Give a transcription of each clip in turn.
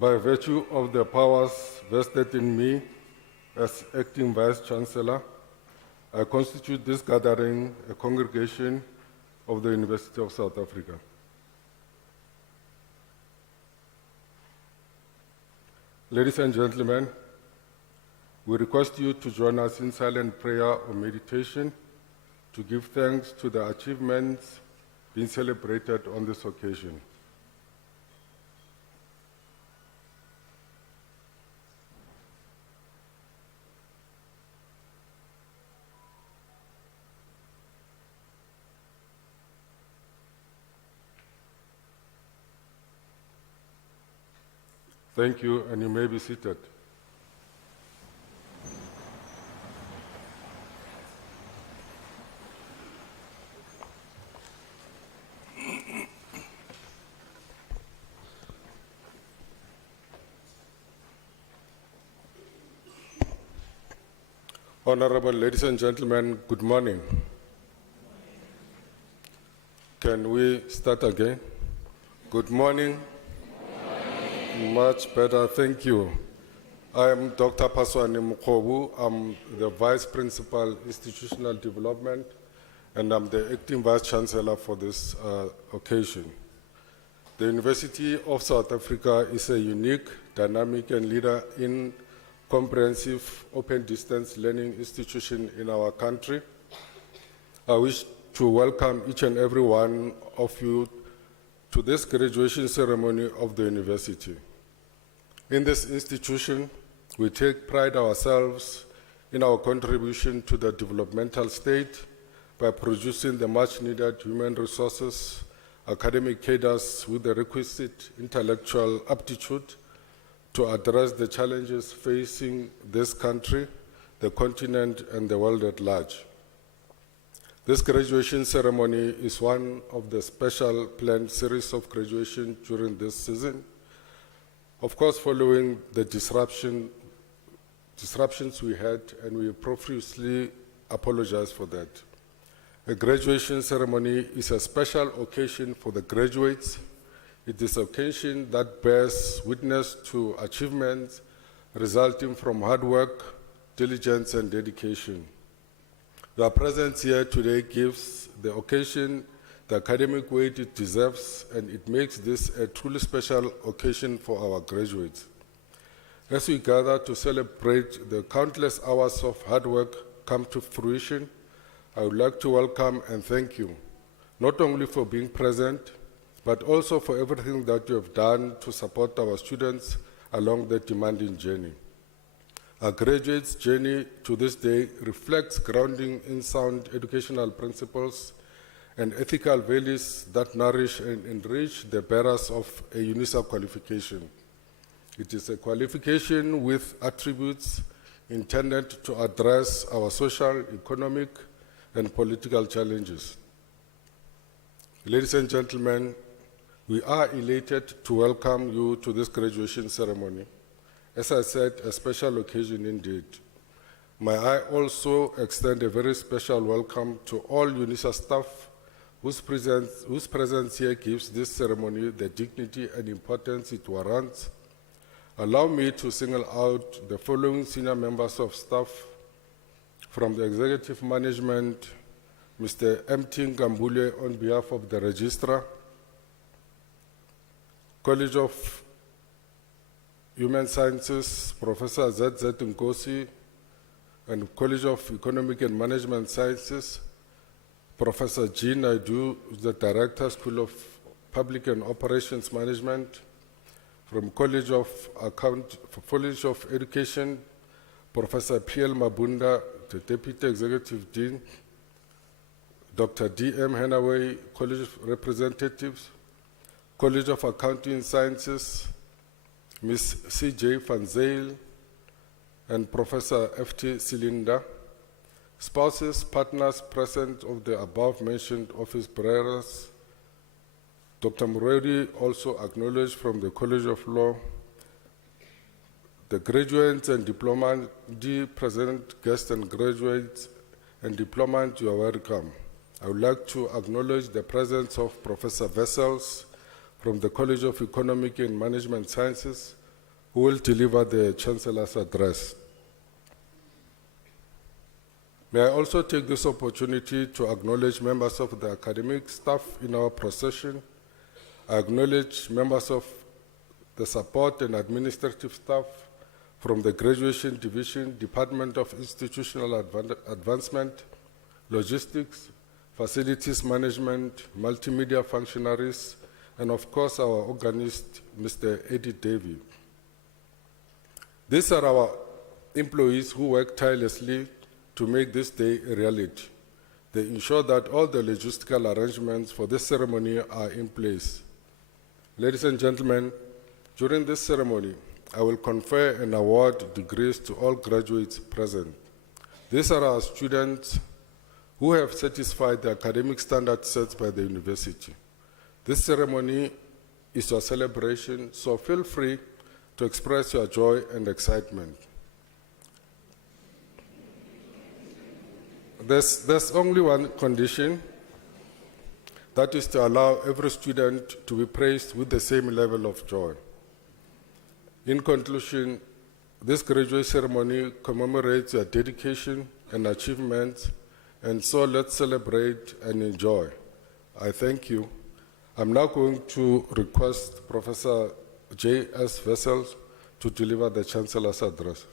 By virtue of the powers vested in me as acting Vice Chancellor, I constitute this gathering a congregation of the University of South Africa. Ladies and gentlemen, we request you to join us in silent prayer or meditation to give thanks to the achievements being celebrated on this occasion. Thank you, and you may be seated. Honorable ladies and gentlemen, good morning. Can we start again? Good morning. Much better, thank you. I am Dr. Paswani Mukhobu. I'm the Vice Principal, Institutional Development, and I'm the Acting Vice Chancellor for this occasion. The University of South Africa is a unique, dynamic, and leader in comprehensive open distance learning institution in our country. I wish to welcome each and every one of you to this graduation ceremony of the university. In this institution, we take pride ourselves in our contribution to the developmental state by producing the much needed human resources, academic cadres with the requisite intellectual aptitude to address the challenges facing this country, the continent, and the world at large. This graduation ceremony is one of the special planned series of graduation during this season. Of course, following the disruptions we had, and we profusely apologize for that. A graduation ceremony is a special occasion for the graduates. It is an occasion that bears witness to achievements resulting from hard work, diligence, and dedication. Your presence here today gives the occasion the academic weight it deserves, and it makes this a truly special occasion for our graduates. As we gather to celebrate the countless hours of hard work come to fruition, I would like to welcome and thank you, not only for being present, but also for everything that you have done to support our students along the demanding journey. Our graduates' journey to this day reflects grounding in sound educational principles and ethical values that nourish and enrich the bearers of a Unisa qualification. It is a qualification with attributes intended to address our social, economic, and political challenges. Ladies and gentlemen, we are elated to welcome you to this graduation ceremony. As I said, a special occasion indeed. May I also extend a very special welcome to all Unisa staff whose presence here gives this ceremony the dignity and importance it warrants. Allow me to single out the following senior members of staff from the executive management: Mr. M.T. Ngambule on behalf of the Registrar, College of Human Sciences, Professor Z.Z. Nkosi, and College of Economic and Management Sciences, Professor G. Naidu, the Director, School of Public and Operations Management. From College of Education, Professor P.L. Mabunda, the Deputy Executive Dean, Dr. D.M. Henaway, College of Representatives, College of Accounting Sciences, Ms. C.J. Van Zyl, and Professor F.T. Cylinder. Spouses, partners present of the above-mentioned office bearers. Dr. Muredi also acknowledged from the College of Law. The graduates and diplomants, present guests and graduates and diplomants, you are welcome. I would like to acknowledge the presence of Professor Wessels from the College of Economic and Management Sciences, who will deliver the Chancellor's address. May I also take this opportunity to acknowledge members of the academic staff in our procession. I acknowledge members of the support and administrative staff from the Graduation Division, Department of Institutional Advancement, Logistics, Facilities Management, Multimedia Functionaries, and of course our organist, Mr. Eddie Davey. These are our employees who work tirelessly to make this day a reality. They ensure that all the logistical arrangements for this ceremony are in place. Ladies and gentlemen, during this ceremony, I will confer and award degrees to all graduates present. These are our students who have satisfied the academic standards set by the university. This ceremony is your celebration, so feel free to express your joy and excitement. There's only one condition, that is to allow every student to be praised with the same level of joy. In conclusion, this graduate ceremony commemorates your dedication and achievements, and so let's celebrate and enjoy. I thank you. I'm now going to request Professor J.S. Vessels to deliver the Chancellor's address.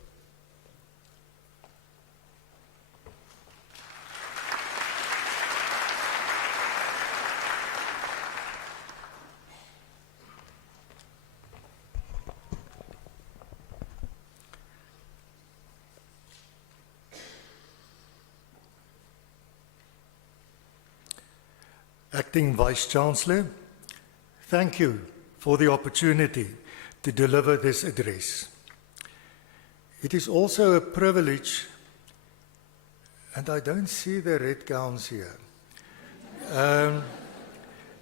Acting Vice-Chancellor, thank you for the opportunity to deliver this address. It is also a privilege, and I don't see the red gowns here.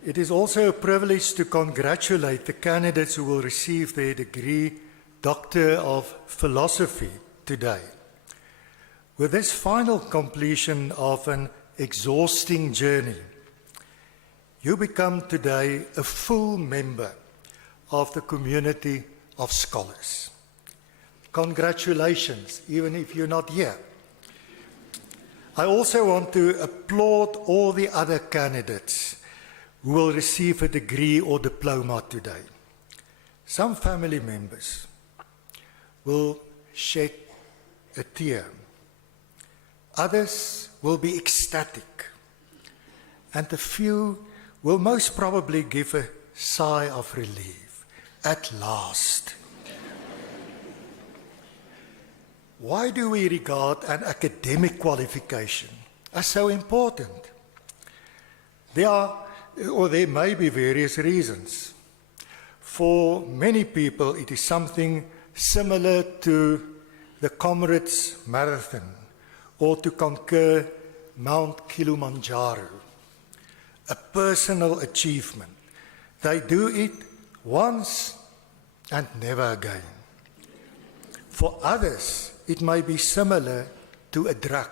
It is also a privilege to congratulate the candidates who will receive their degree, Doctor of Philosophy, today. With this final completion of an exhausting journey, you become today a full member of the community of scholars. Congratulations, even if you're not here. I also want to applaud all the other candidates who will receive a degree or diploma today. Some family members will shed a tear. Others will be ecstatic. And a few will most probably give a sigh of relief. At last. Why do we regard an academic qualification as so important? There may be various reasons. For many people, it is something similar to the Comrades Marathon or to conquer Mount Kilimanjaro. A personal achievement. They do it once and never again. For others, it may be similar to a drug.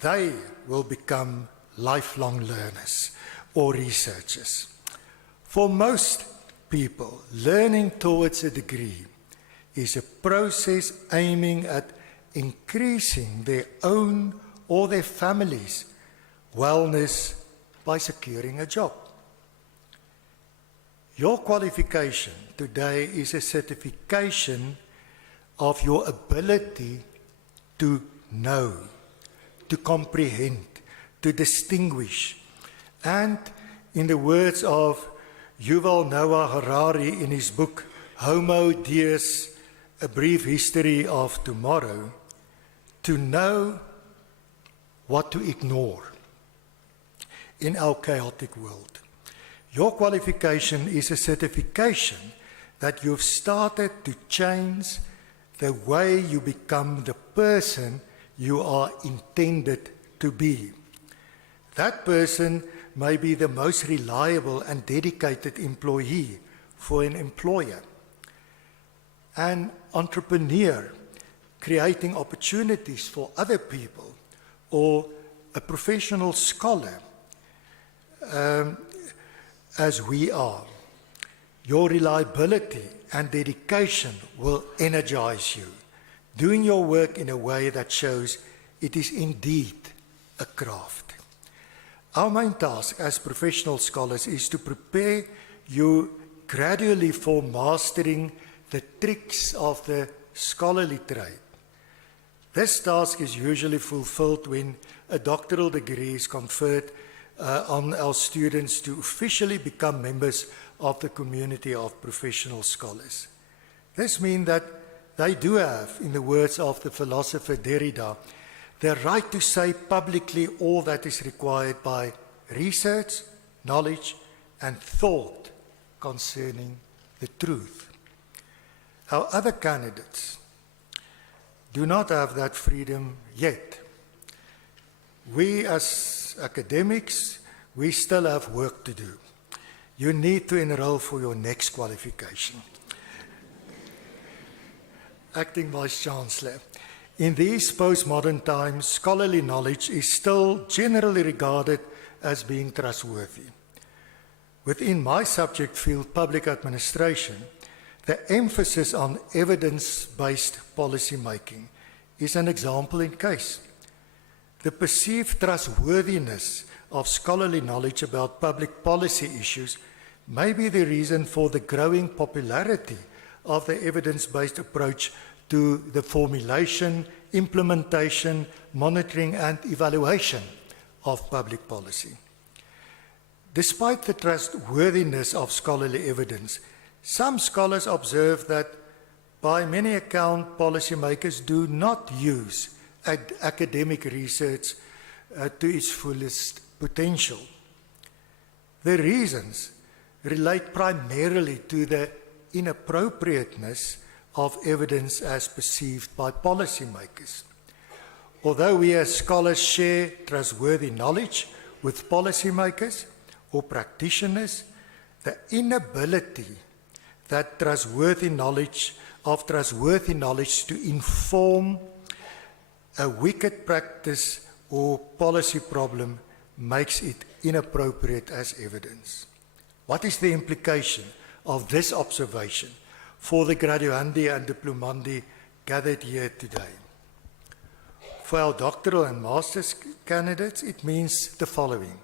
They will become lifelong learners or researchers. For most people, learning towards a degree is a process aiming at increasing their own or their family's wellness by securing a job. Your qualification today is a certification of your ability to know, to comprehend, to distinguish, and in the words of Yuval Noah Harari in his book Homo Deus, A Brief History of Tomorrow, to know what to ignore in our chaotic world. Your qualification is a certification that you've started to change the way you become the person you are intended to be. That person may be the most reliable and dedicated employee for an employer, an entrepreneur creating opportunities for other people, or a professional scholar, as we are. Your reliability and dedication will energize you, doing your work in a way that shows it is indeed a craft. Our main task as professional scholars is to prepare you gradually for mastering the tricks of the scholarly trade. This task is usually fulfilled when a doctoral degree is conferred on our students to officially become members of the community of professional scholars. This means that they do have, in the words of the philosopher Derrida, the right to say publicly all that is required by research, knowledge, and thought concerning the truth. Our other candidates do not have that freedom yet. We as academics, we still have work to do. You need to enroll for your next qualification. Acting Vice Chancellor, in these postmodern times, scholarly knowledge is still generally regarded as being trustworthy. Within my subject field, public administration, the emphasis on evidence-based policy making is an example in case. The perceived trustworthiness of scholarly knowledge about public policy issues may be the reason for the growing popularity of the evidence-based approach to the formulation, implementation, monitoring, and evaluation of public policy. Despite the trustworthiness of scholarly evidence, some scholars observe that by many accounts, policymakers do not use academic research to its fullest potential. The reasons relate primarily to the inappropriateness of evidence as perceived by policymakers. Although we as scholars share trustworthy knowledge with policymakers or practitioners, the inability that trustworthy knowledge to inform a wicked practice or policy problem makes it inappropriate as evidence. What is the implication of this observation for the graduandi and diplomandi gathered here today? For our doctoral and master's candidates, it means the following.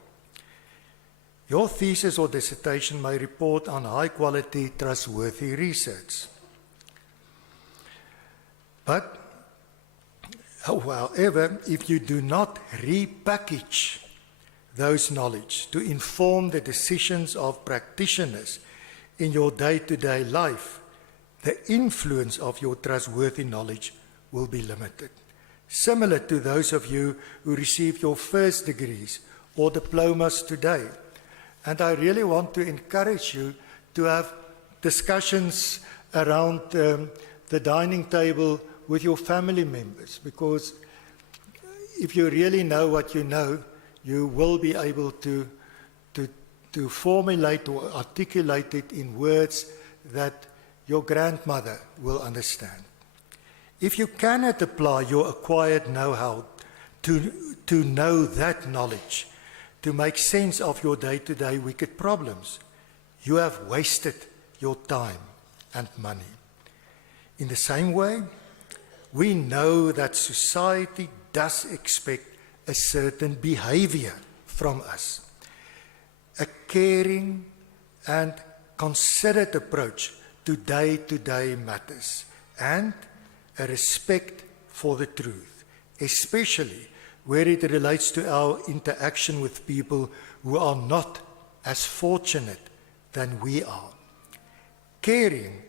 Your thesis or dissertation may report on high-quality, trustworthy research. But, however, if you do not repackage those knowledge to inform the decisions of practitioners in your day-to-day life, the influence of your trustworthy knowledge will be limited. Similar to those of you who received your first degrees or diplomas today. And I really want to encourage you to have discussions around the dining table with your family members, because if you really know what you know, you will be able to formulate or articulate it in words that your grandmother will understand. If you cannot apply your acquired know-how to know that knowledge, to make sense of your day-to-day wicked problems, you have wasted your time and money. In the same way, we know that society does expect a certain behavior from us, a caring and considerate approach to day-to-day matters, and a respect for the truth, especially where it relates to our interaction with people who are not as fortunate than we are. Caring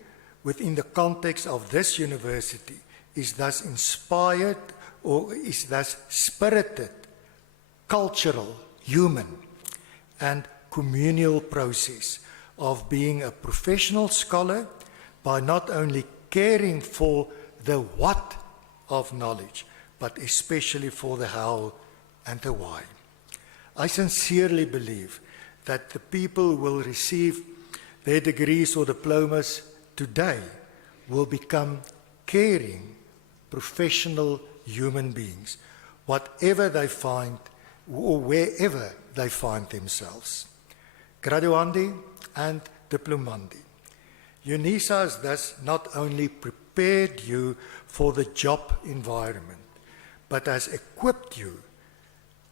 within the context of this university is thus inspired or is thus spirited, cultural, human, and communal process of being a professional scholar by not only caring for the what of knowledge, but especially for the how and the why. I sincerely believe that the people who will receive their degrees or diplomas today will become caring, professional human beings, whatever they find or wherever they find themselves. Graduandi and diplomandi, Unisa has thus not only prepared you for the job environment, but has equipped you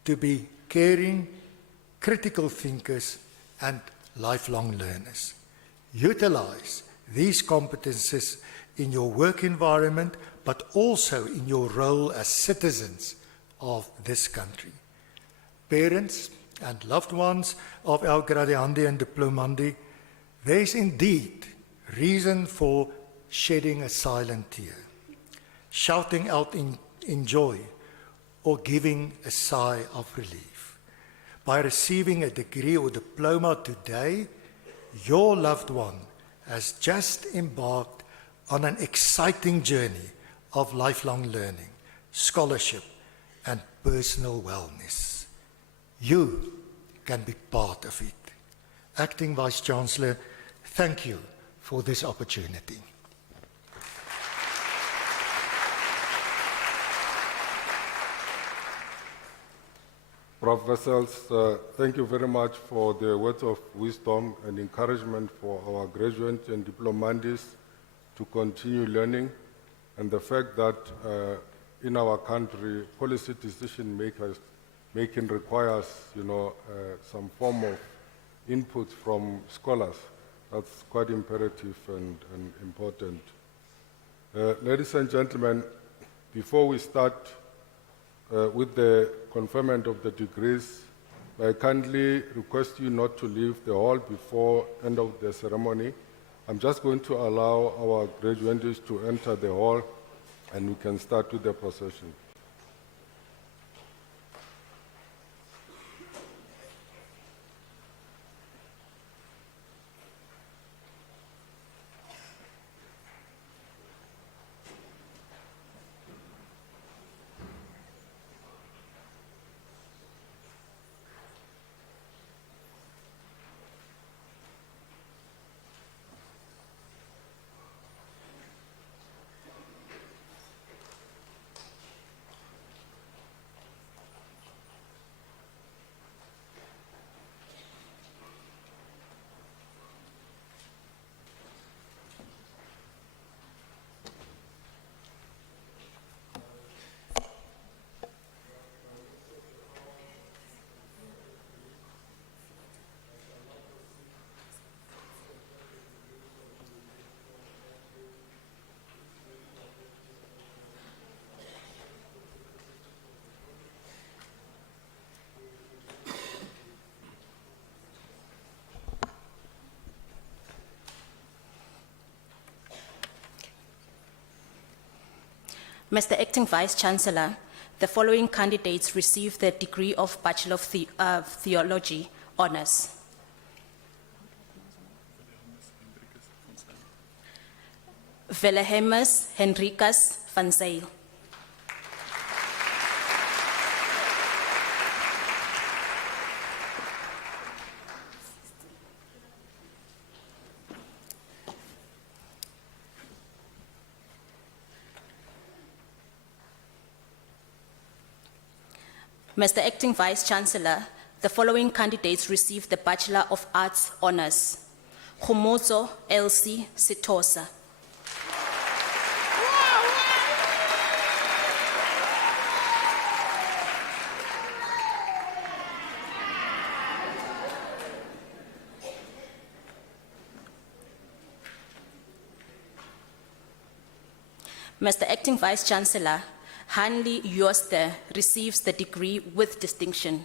to be caring, critical thinkers and lifelong learners. Utilize these competences in your work environment, but also in your role as citizens of this country. Parents and loved ones of our graduandi and diplomandi, there is indeed reason for shedding a silent tear, shouting out in joy, or giving a sigh of relief. By receiving a degree or diploma today, your loved one has just embarked on an exciting journey of lifelong learning, scholarship, and personal wellness. You can be part of it. Acting Vice Chancellor, thank you for this opportunity. Prof. Wessels, thank you very much for the words of wisdom and encouragement for our graduates and diplomandis to continue learning, and the fact that in our country, policy decision making requires, some form of input from scholars. That's quite imperative and important. Ladies and gentlemen, before we start with the conferment of the degrees, I kindly request you not to leave the hall before end of the ceremony. I'm just going to allow our graduates to enter the hall and we can start with the procession. Mr. Acting Vice-Chancellor, the following candidates received the degree of Bachelor of Theology Honours. Velehemus Henricus van Zyl. Mr. Acting Vice-Chancellor, the following candidates received the Bachelor of Arts Honours. Khomotso Elsie Sitosa. Mr. Acting Vice-Chancellor, Hanley Yoster receives the degree with distinction.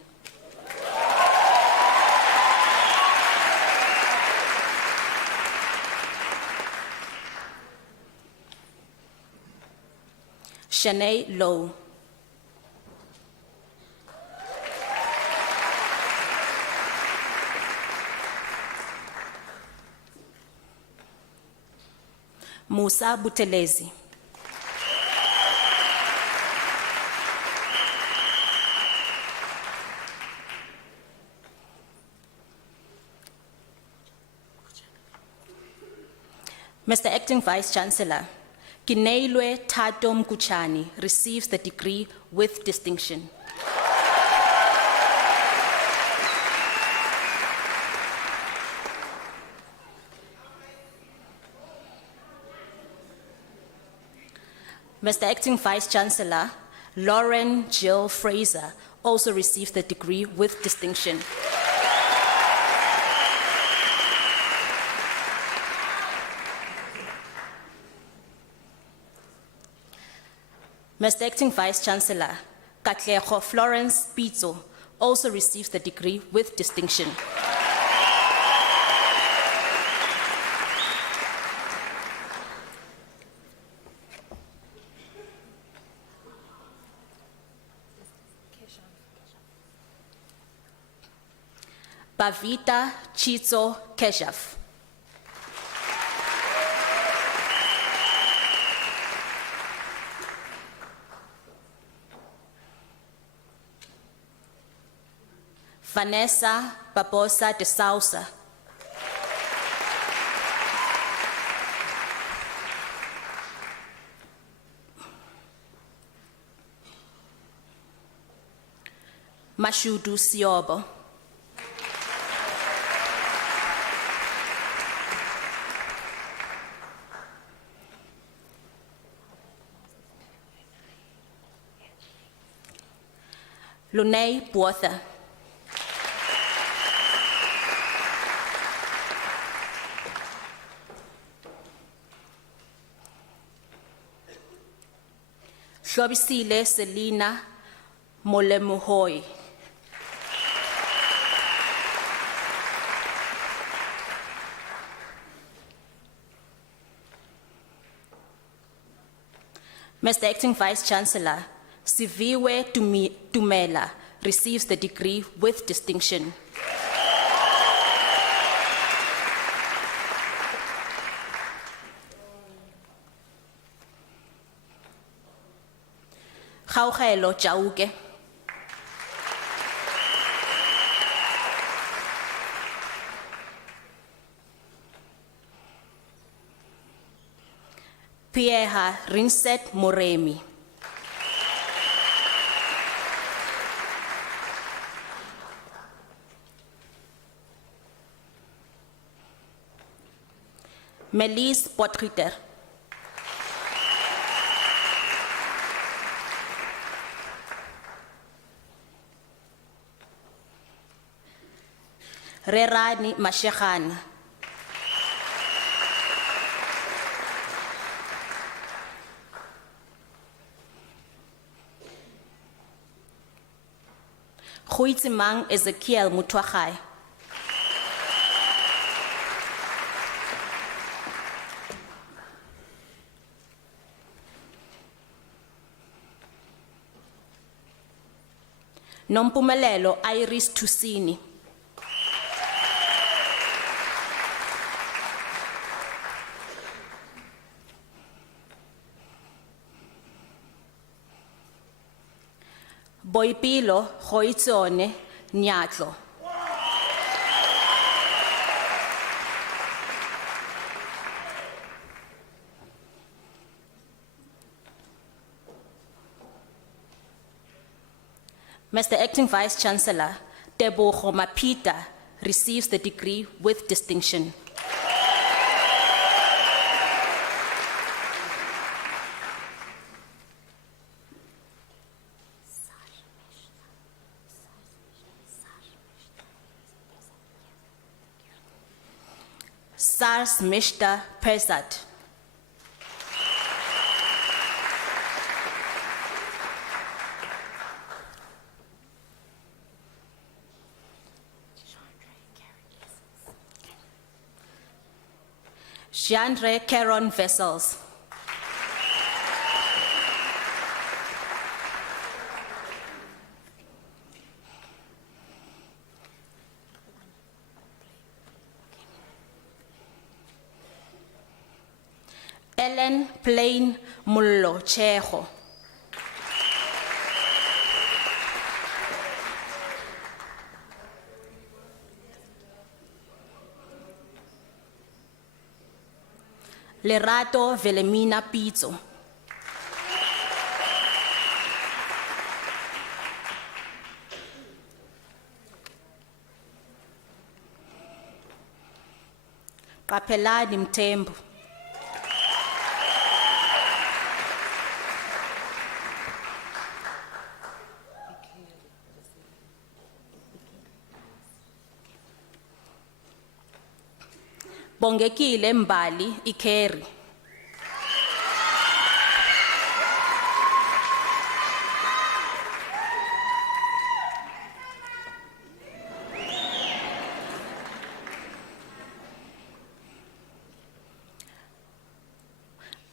Shanae Lowe. Musa Butelezi. Mr. Acting Vice-Chancellor, Kineilwe Tatom Kuchani receives the degree with distinction. Mr. Acting Vice Chancellor, Lauren Jill Fraser also received the degree with distinction. Mr. Acting Vice Chancellor, Katlego Florence Pitso also received the degree with distinction. Bavita Chitso Keshav. Vanessa Barbosa de Sousa. Mashudu Siobo. Lunay Buotha. Hlobisile Selina Molemuhoi. Mr. Acting Vice Chancellor, Siviwe Tumela receives the degree with distinction. Gaugelo Chauke. Pierre Rinset Moremi. Melis Potriter. Rerani Mashekhan. Huitzimang Ezekiel Mutwachai. Nompumelelo Iris Tusini. Boipilo Hoitzone Nyatlo. Mr. Acting Vice Chancellor, Tebogo Mapita receives the degree with distinction. Sars Mishta Persat. Jeandre Caron Vessels. Ellen Plain Mullo Chejo. Lerato Velemina Pizzo. Kapelani Mtembu. Bongekile Mbali Ikeri.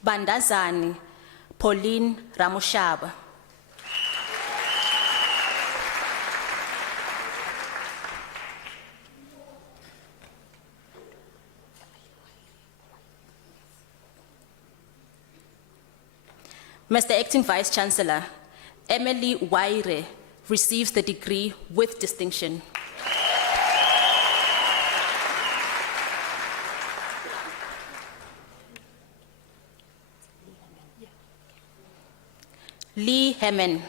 Bandazani Pauline Ramushaba. Mr. Acting Vice Chancellor, Emily Waire receives the degree with distinction. Lee Hemen.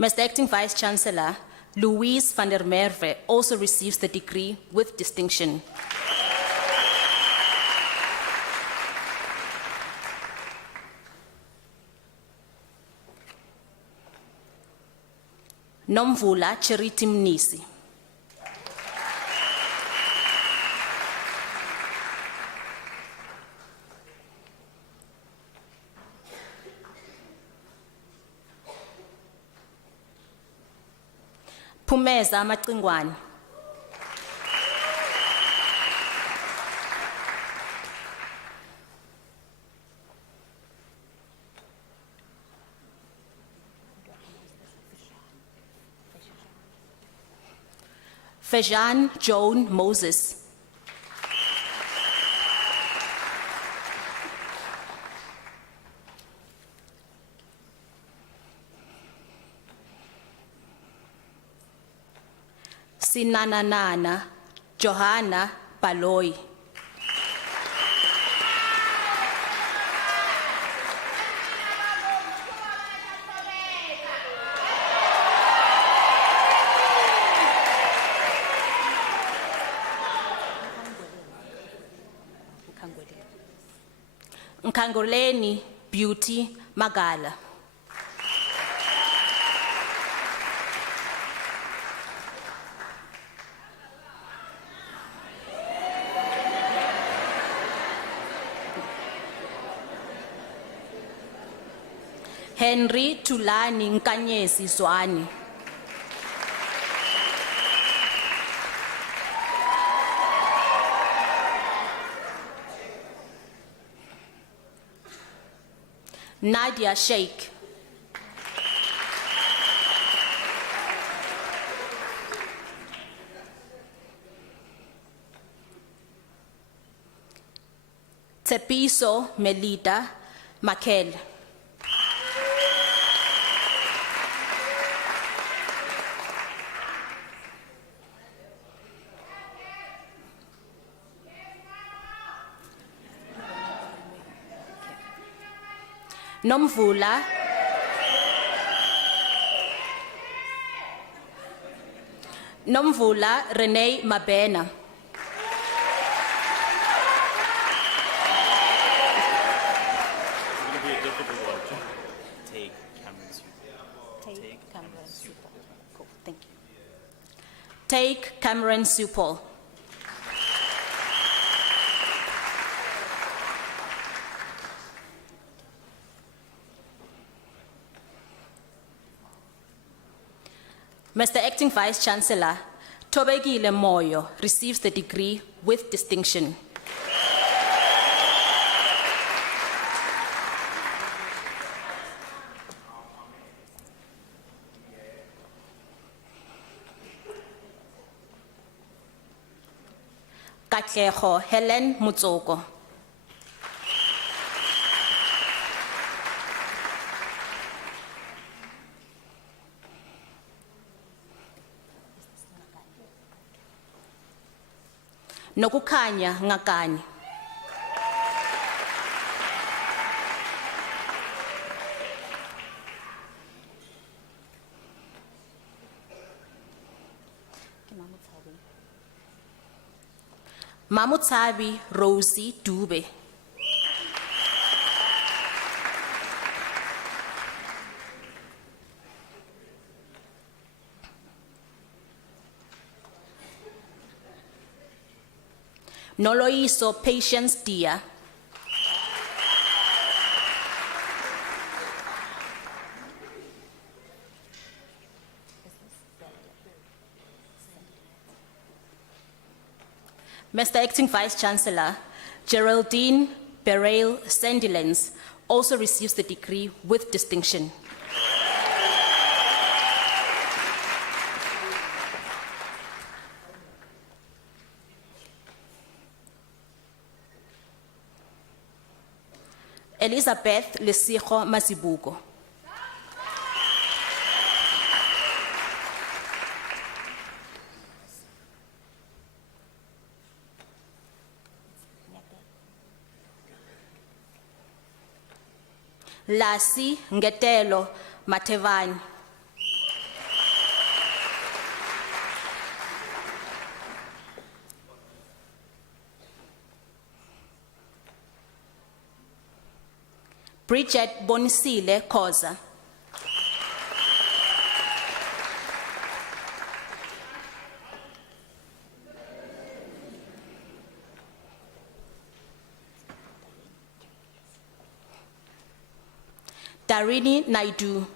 Mr. Acting Vice Chancellor, Louise van der Merwe also receives the degree with distinction. Nomvula Charity Mnisi. Phumeza Macingwane. Fejan Joan Moses. Sinanana Johanna Baloy. Nkangoleni Beauty Magala. Henry Tulani Nkanyesi Zwane. Nadia Sheikh. Tepiso Melita Makel. Nomvula Renee Mabena. It's going to be a difficult one. Take Cameron's Take Cameron Supol. Cool, thank you. Take Cameron Supol. Mr. Acting Vice Chancellor, Tobekile Moyo receives the degree with distinction. Katlego Helen Mutsoko. Nokukhanya Ngakani. Mamutsabi Rosie Dube. Noloyiso Patience Dia. Mr. Acting Vice Chancellor, Geraldine Beryl Sandilands also receives the degree with distinction. Elizabeth Lesego Masibuko. Lasi Ngetelo Matevani. Bridget Bonisile Khoza. Darini Naidu.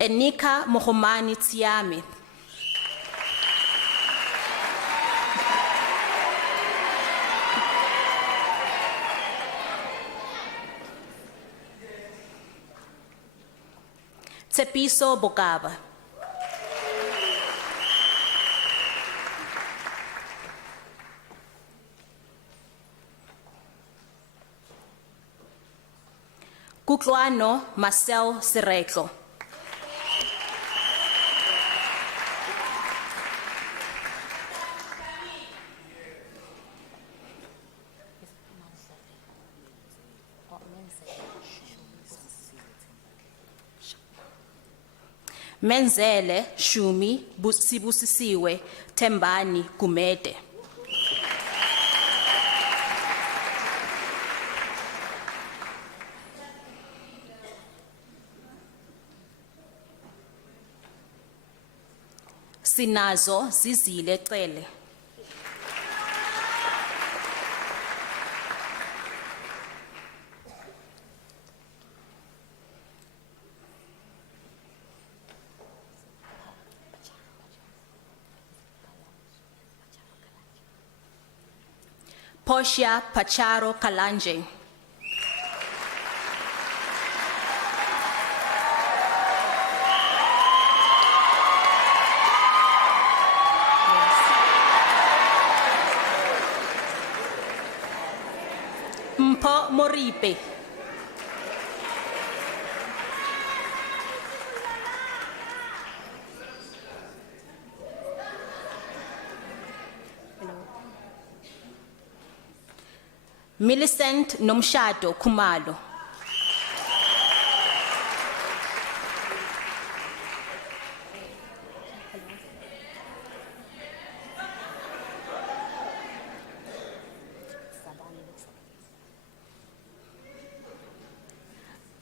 Enika Mohomani Tsiame. Tsepiso Bokaba. Kutlwano Marcel Sereklo. Menzele Shumi Sibusisiwe Tembani Kumede. Sinazo Zizile Cele. Portia Pacharo Kalanje. Mpo Moripe. Millicent Nomshado Kumalo.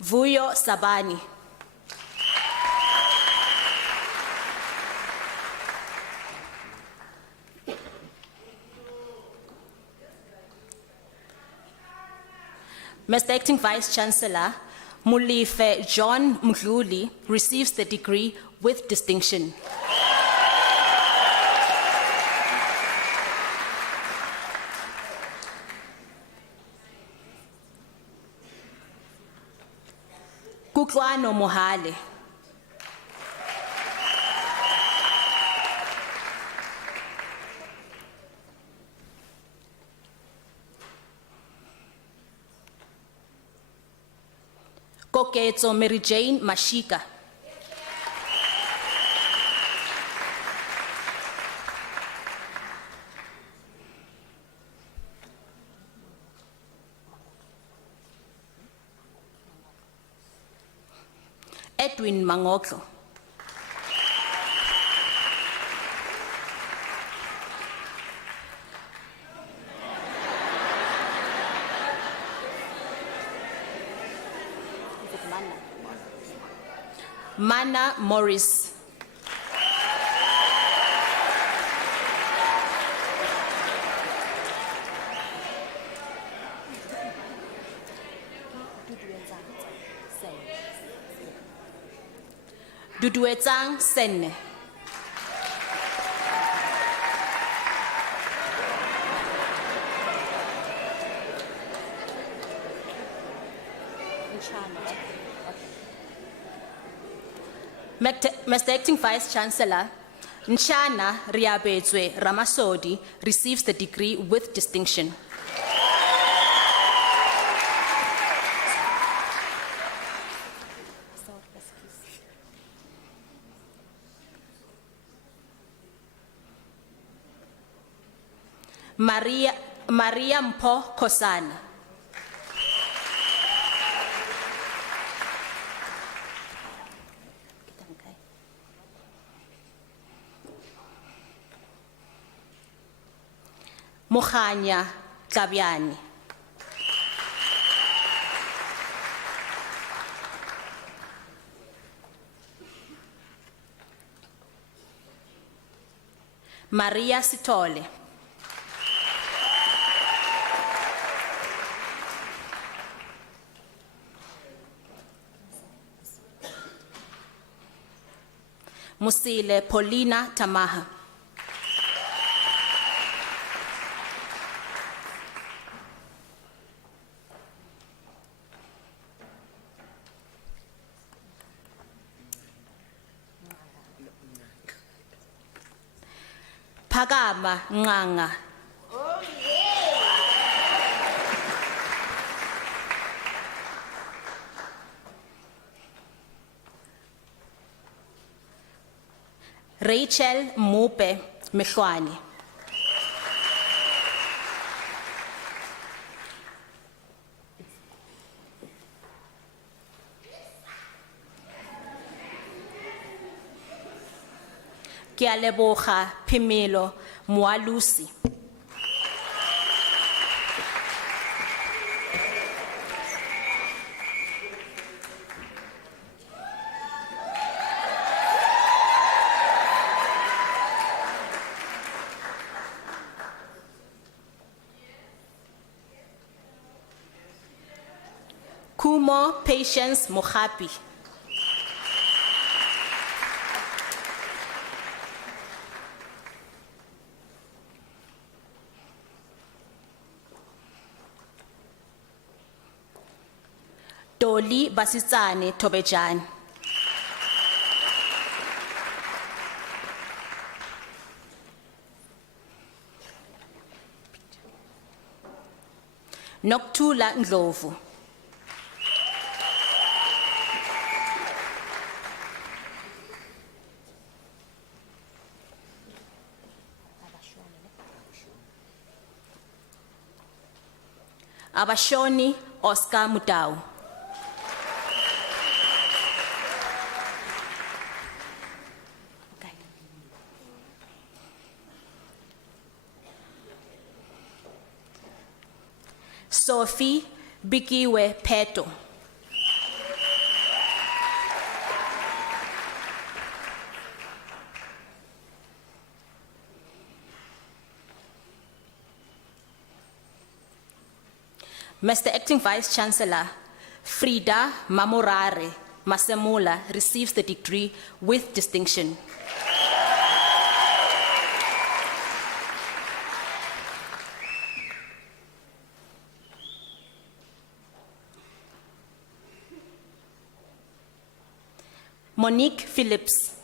Vuyo Sabani. Mr. Acting Vice Chancellor, Mulife John Mdluli receives the degree with distinction. Kutlwano Mohale. Koketso Mary Jane Mashika. Edwin Mangoklo. Mana Morris. Duduetsang Sen. Mr. Acting Vice Chancellor, Nshana Riabetswe Ramasodi receives the degree with distinction. Maria Mpo Kosana. Mukhanya Tlabyani. Maria Sitole. Musile Paulina Tamaha. Pagama Nganga. Rachel Mupe Meshwani. Kialeboha Pimelo Mualusi. Kumo Patience Mohapi. Doli Basitsane Tobejan. Noktula Ndlovu. Abashoni Oscar Mutau. Sophie Bikiwe Peto. Mr. Acting Vice Chancellor, Frida Mamorare Masemula receives the degree with distinction. Monique Phillips.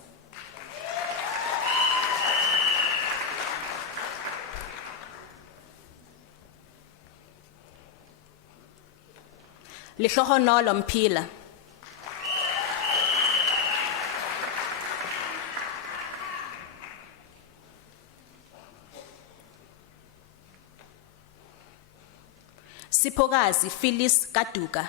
Lihlohonolo Mpila. Sipogazi Phyllis Kaduka.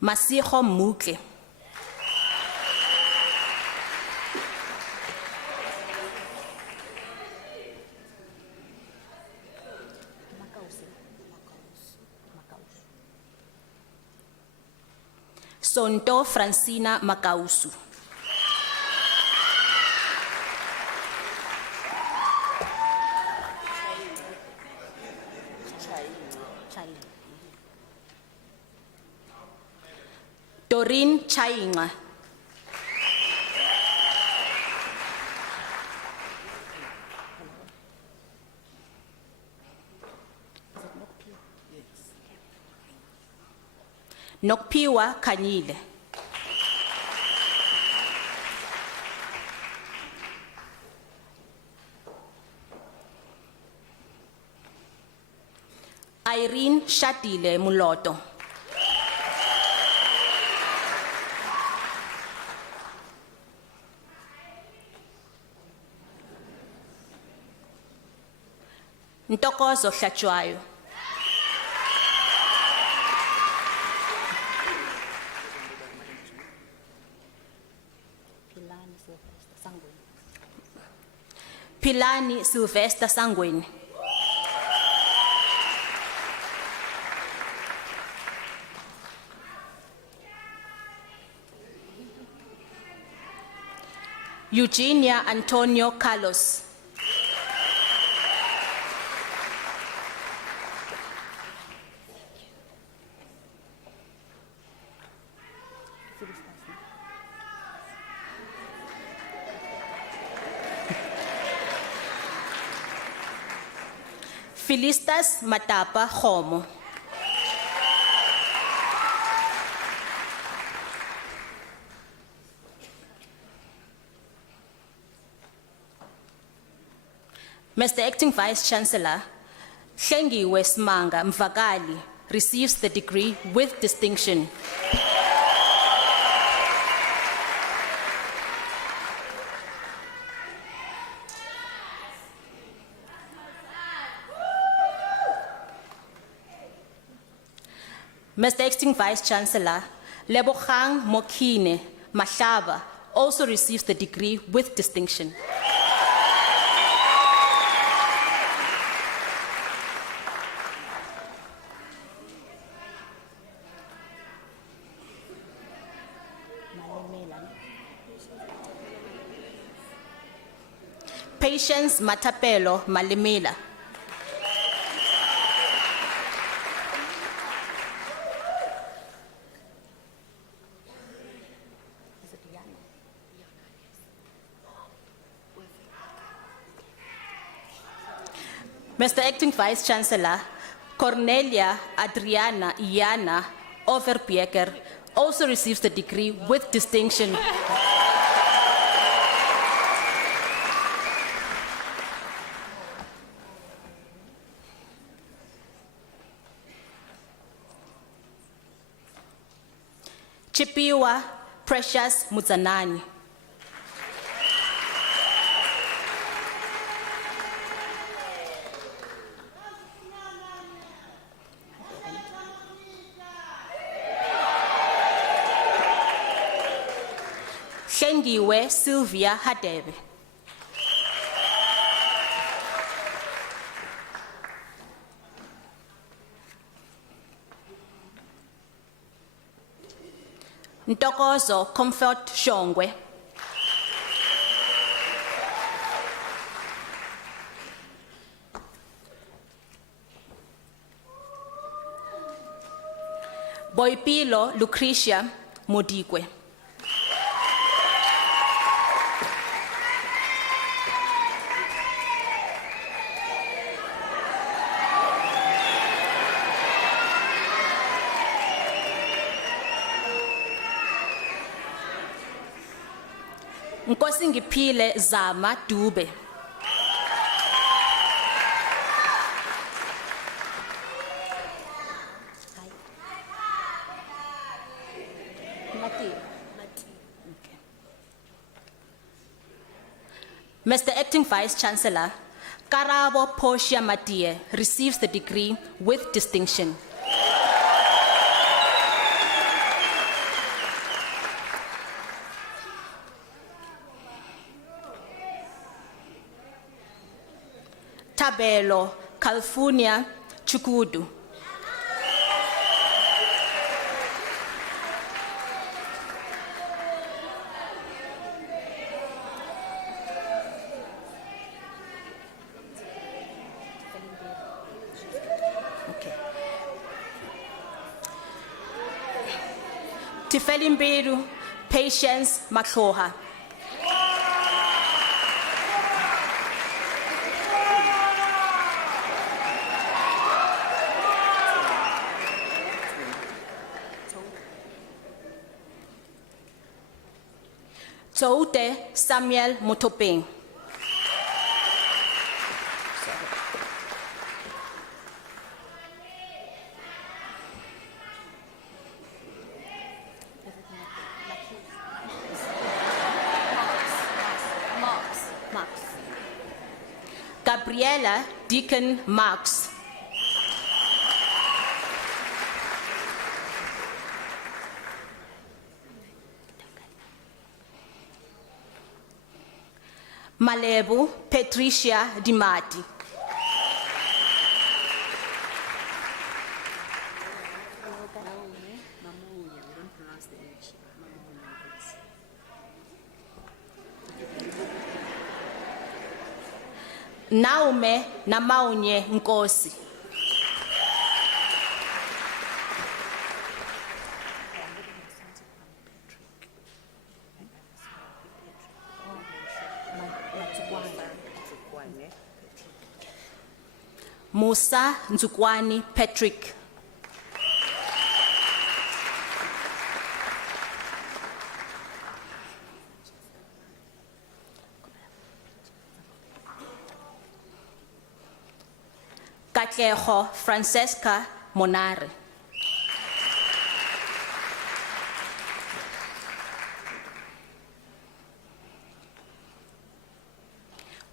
Masiho Mukle. Sonto Francina Makausu. Doreen Chainga. Nokpiwa Kanyile. Irene Shatile Muloto. Ntokozo Hlatshwayo. Pilani Sylvester Sangweni. Eugenia Antonio Carlos. Philistas Matapa Homo. Mr. Acting Vice Chancellor, Hlengiwe Smanga Mvakali receives the degree with distinction. Mr. Acting Vice Chancellor, Lebogang Mokine Mahlaba also receives the degree with distinction. Patience Matapelo Malimela. Mr. Acting Vice Chancellor, Cornelia Adriana Iana Overbieker also receives the degree with distinction. Chipiwa Precious Muzanani. Hlengiwe Sylvia Hadebe. Ntokozo Comfort Shongwe. Boipilo Lucretia Modikwe. Nkosi Ngiphile Zama Dube. Mr. Acting Vice Chancellor, Karabo Portia Matie receives the degree with distinction. Tabelo California Chukudu. Tifelimbiru Patience Makloha. Toude Samuel Motopeng. Gabriela Deacon Marks. Malebu Patricia Dimati. Naume Namaunye Nkosi. Musa Nzukwani Patrick. Katleho Francesca Monare.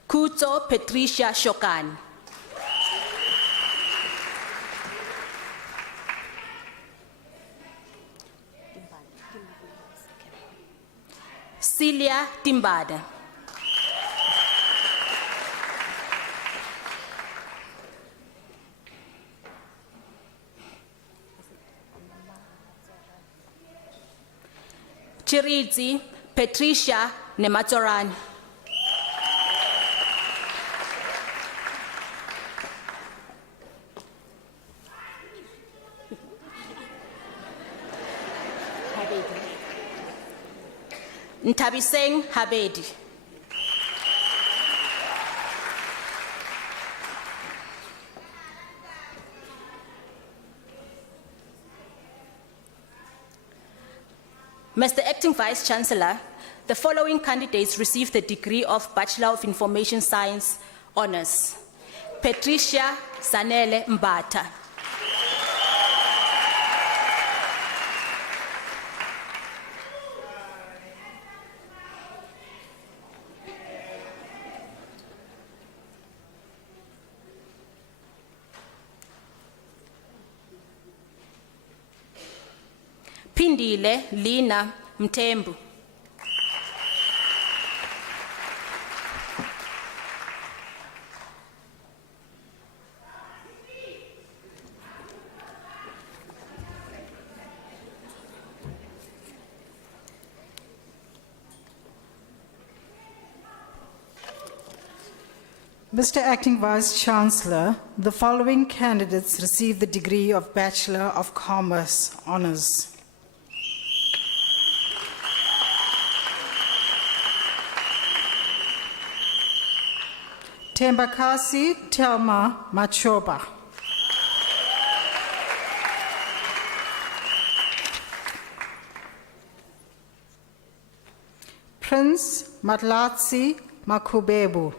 Kuto Patricia Shokani. Celia Timbada. Chiridzi Patricia Nematorani. Ntabiseng Habedi. Mr. Acting Vice Chancellor, the following candidates received the degree of Bachelor of Information Science Honours. Patricia Zanele Mbata. Pindile Lina Mtembu. Mr. Acting Vice Chancellor, the following candidates received the degree of Bachelor of Commerce Honours. Tembakasi Telma Machoba. Prince Matlatsi Makubebu.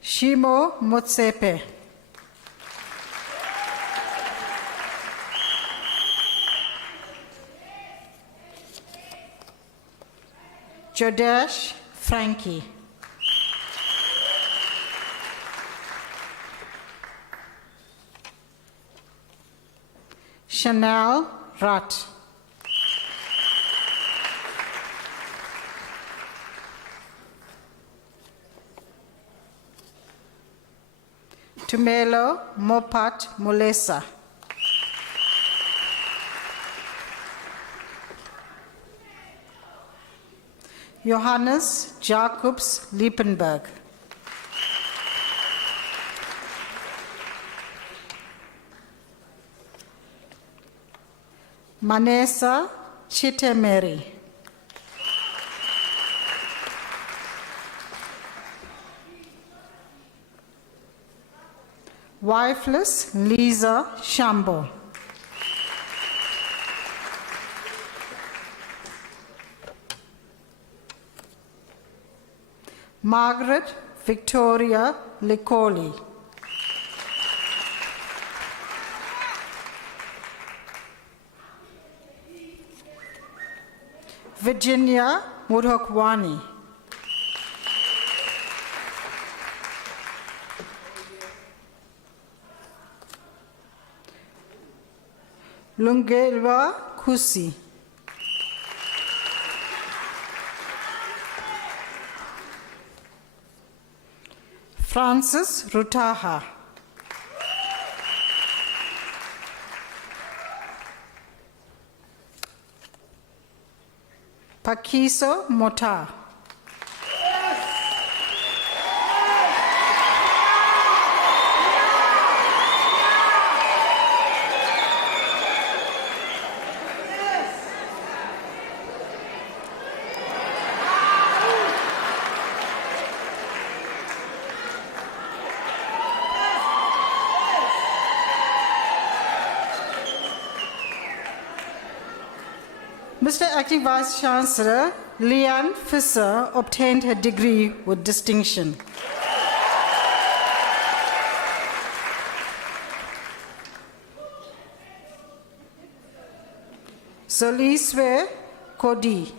Shimo Motsepe. Jodesh Frankie. Chanel Rott. Tumelo Mopat Mulesa. Johannes Jacobs Liepenberg. Manessa Chitemeri. Wifeless Lisa Shambo. Margaret Victoria Licoli. Virginia Mudhokwani. Lungelwa Kusi. Francis Rutaha. Pakiso Mota. Mr. Acting Vice Chancellor, Leanne Fisser obtained her degree with distinction. Soliswe Kodi.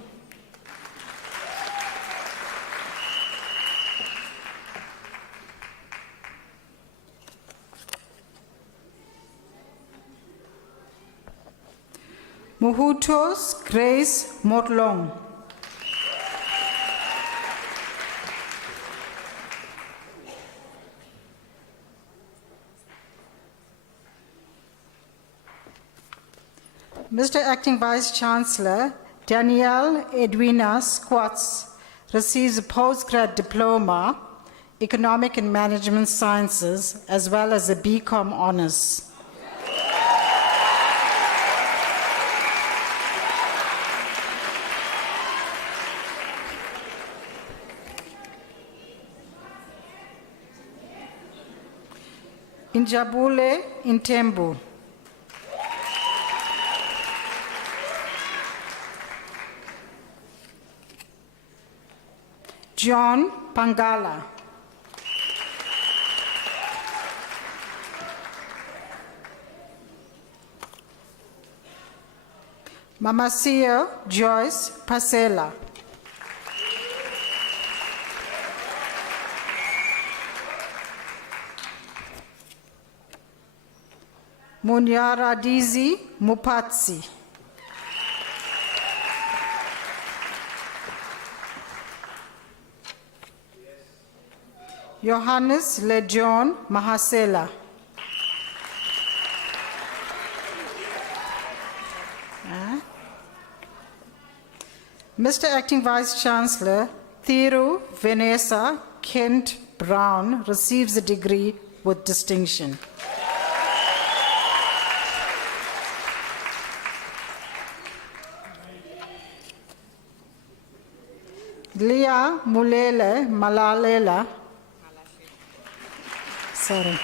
Muhutos Grace Motlong. Mr. Acting Vice Chancellor, Danielle Edwina Squats receives a postgrad diploma, Economic and Management Sciences, as well as a BCom honors. Injabule Intembu. John Pangala. Mamasio Joyce Pasela. Munyaradizi Mupatsi. Johannes Lejon Mahasela. Mr. Acting Vice Chancellor, Thiru Vanessa Kent Brown receives a degree with distinction. Leah Mulele Malalela. Sorry.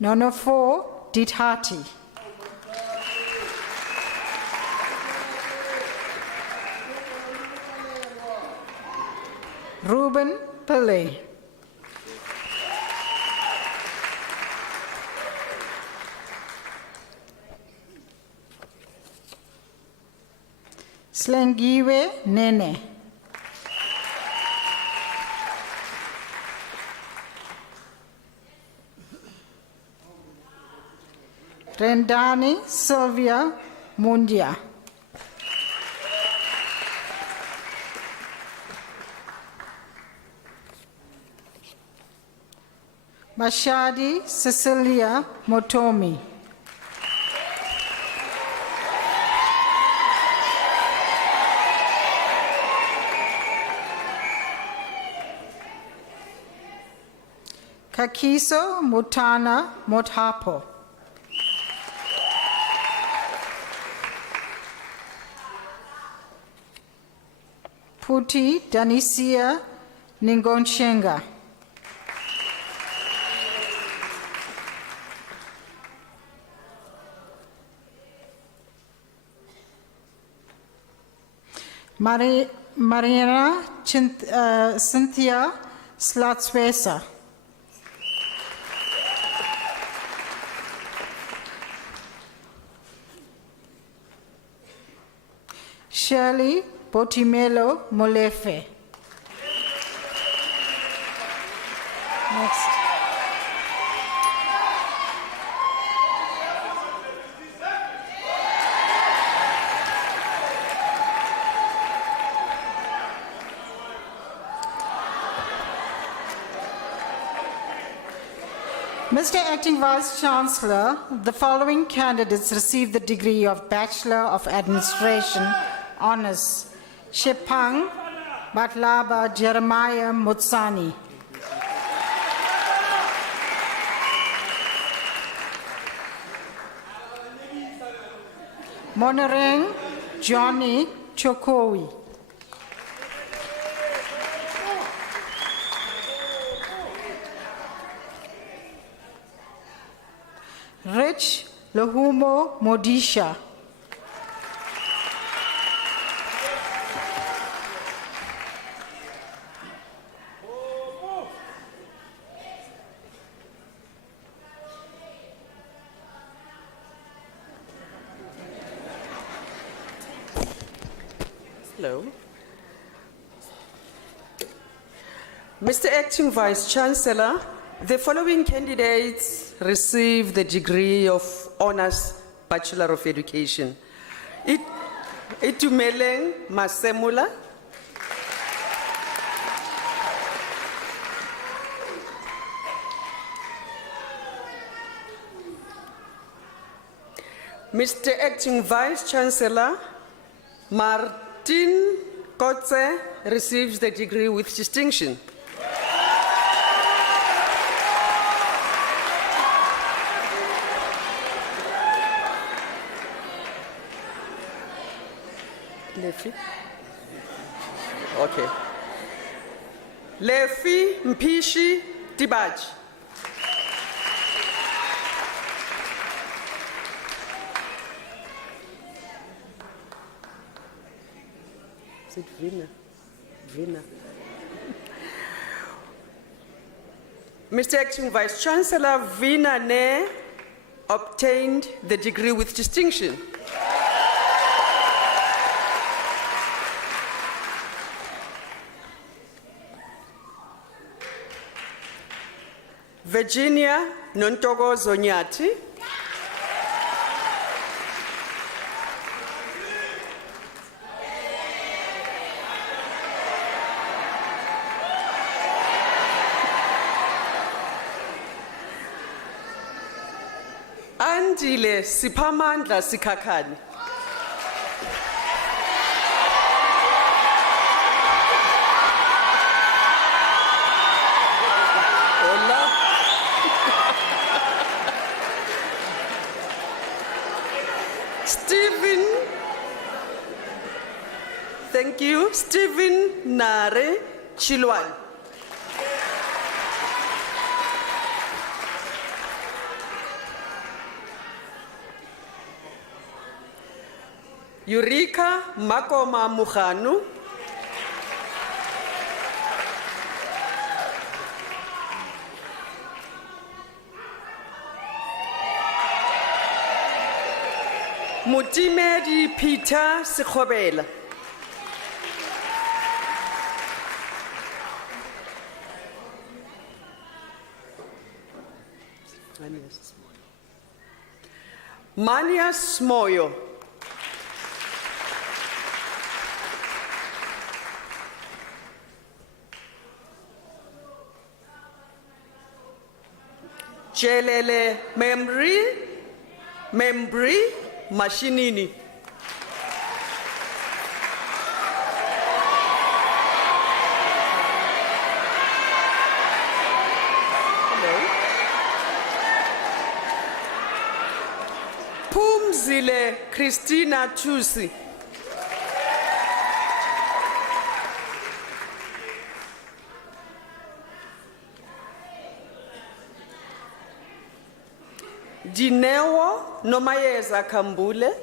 Nonofo Dithati. Ruben Pillay. Slengiwe Nene. Rendani Sylvia Mundia. Mashadi Cecilia Motomi. Kakiso Mutana Mothapo. Puti Danisia Ningonshenga. Mariana Cynthia Slatswesa. Shirley Botimelo Molefe. Next. Mr. Acting Vice Chancellor, the following candidates received the degree of Bachelor of Administration Honours. Shepang Batlaba Jeremiah Mutsani. Monereng Johnny Chokowi. Rich Lohumo Modisha. Hello. Mr. Acting Vice Chancellor, the following candidates received the degree of Honours Bachelor of Education. Itumeleng Masemula. Mr. Acting Vice Chancellor, Martin Kotze receives the degree with distinction. Lefi? Okay. Lefi Mpishi Tibaji. Is it Vina? Vina. Mr. Acting Vice Chancellor, Vina Ne obtained the degree with distinction. Virginia Nontogo Zonyati. Andile Sipamandla Sikakani. Hola. Stephen, thank you. Stephen Nare Chilwan. Eureka Makoma Mukhanu. Mutimedi Peter Sekhobela. Manias Moyo. Jelele Membri Mashinini. Hello. Nomzile Christina Tusi. Dineo Nomayeza Kambule.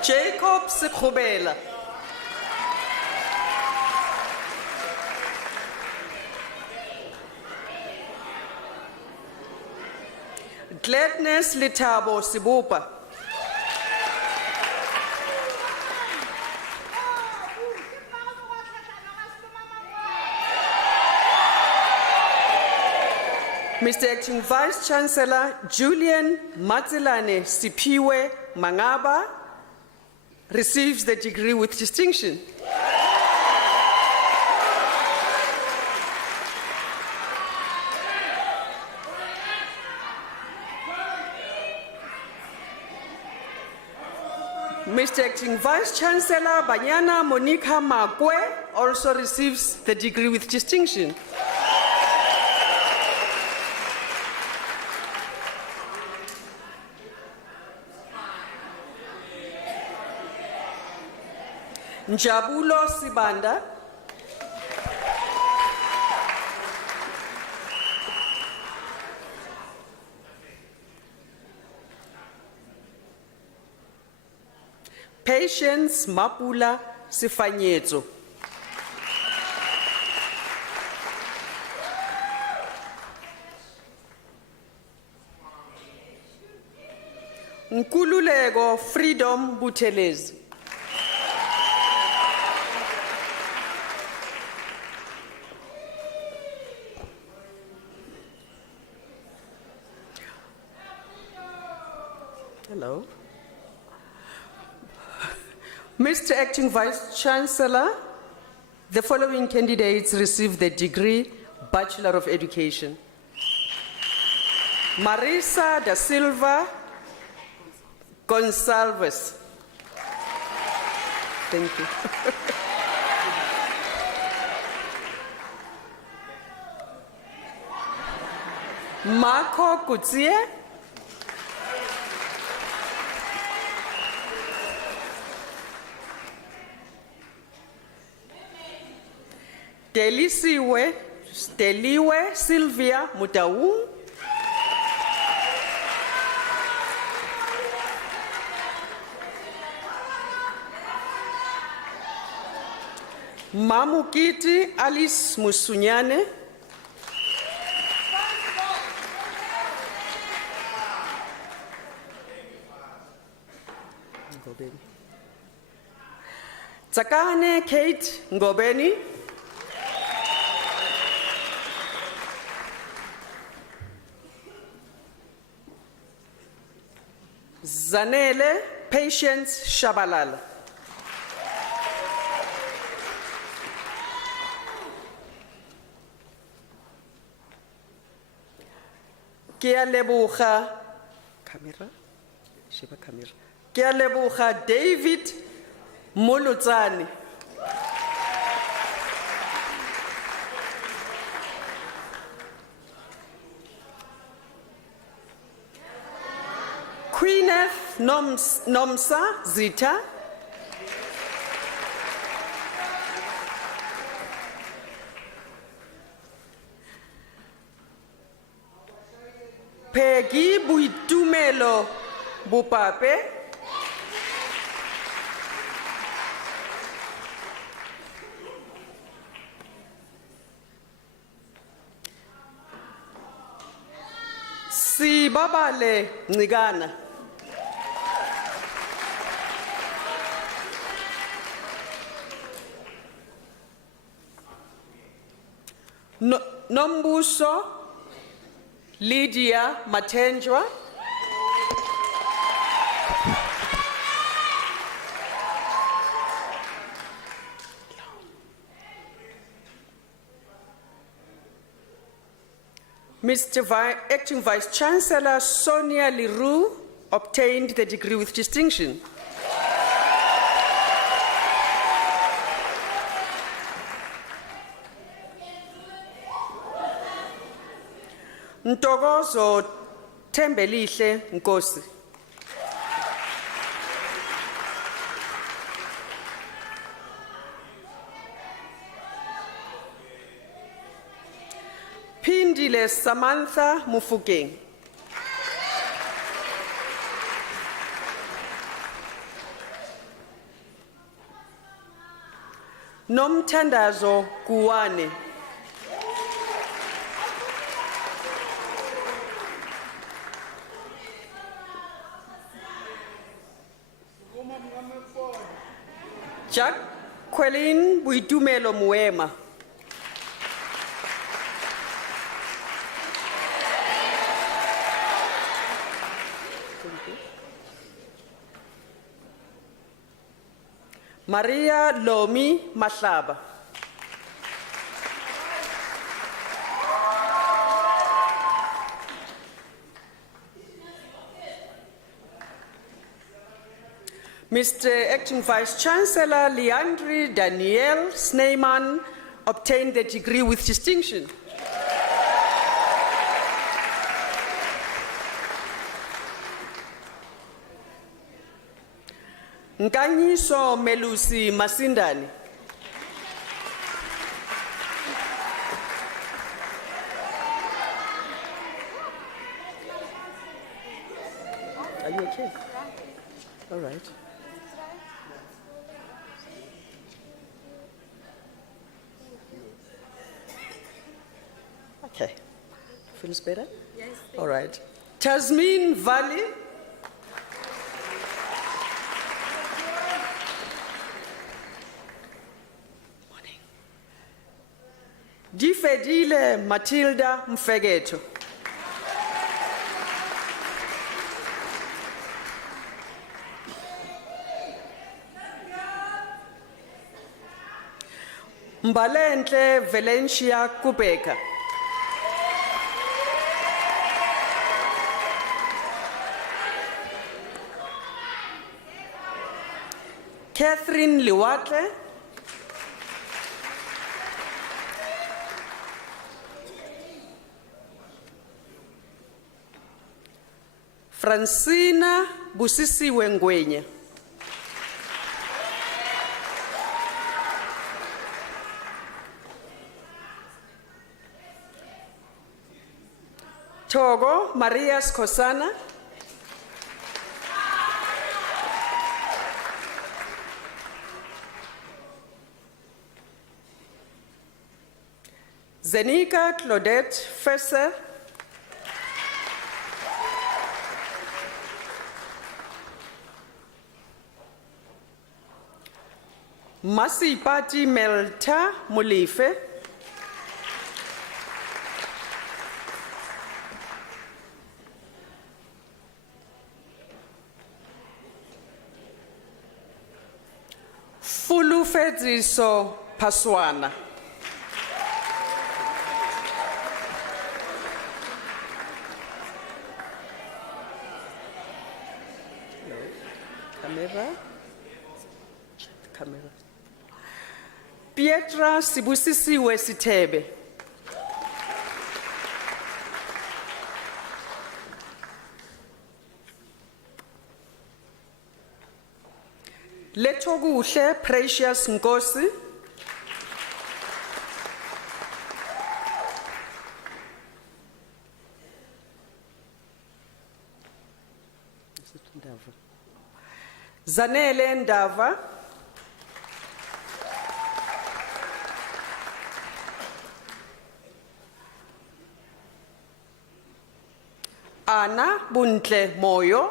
Jacob Sekhobela. Gladness Litabo Sibupa. Mr. Acting Vice Chancellor Julian Matsilane Sipiwe Mangaba receives the degree with distinction. Mr. Acting Vice Chancellor Banyana Monica Magwe also receives the degree with distinction. Njabulo Sibanda. Patience Mapula Sifanyetso. Nkululeko Freedom Buthelezi. Hello. Mr. Acting Vice Chancellor, the following candidates receive the degree Bachelor of Education. Marisa da Silva Gonsalves. Thank you. Marco Gutierrez. Deliwe Sylvia Mutau. Mamukiti Alice Musunyane. Tsakane Kate Ngobeni. Zanele Patience Shabalala. Kia Lebucha camera. Shiba camera. Kia Lebucha David Molutsani. Queeneth Nomsa Zita. Peggy Buitumelo Bupape. Sibabale Nigana. Nombuso Lydia Matenjwa. Mr. Acting Vice Chancellor Sonia Leroux obtained the degree with distinction. Ntokozo Thembelihle Nkosi. Phindile Samantha Mufokeng. Nomthandazo Kuwane. Jacqueline Buitumelo Muema. Maria Lomi Mahlaba. Mr. Acting Vice Chancellor Leandri Daniel Sneyman obtained the degree with distinction. Nkanyiso Melusi Masindani. Are you okay? All right. Okay. Feels better? Yes. All right. Tasmin Valley. Morning. Difedile Matilda Mfegeto. Mbalenhle Valencia Kubeka. Catherine Liwatle. Francina Busisiwe Ngwenya. Togo Maria Skosana. Zenika Claudette Fesser. Masipati Melta Mulife. Fulu Fediso Paswana. Camera. Pietra Sibusisiwe Sithebe. Lethokuhle Precious Nkosi. Zanele Ndava. Ana Buntle Moyo.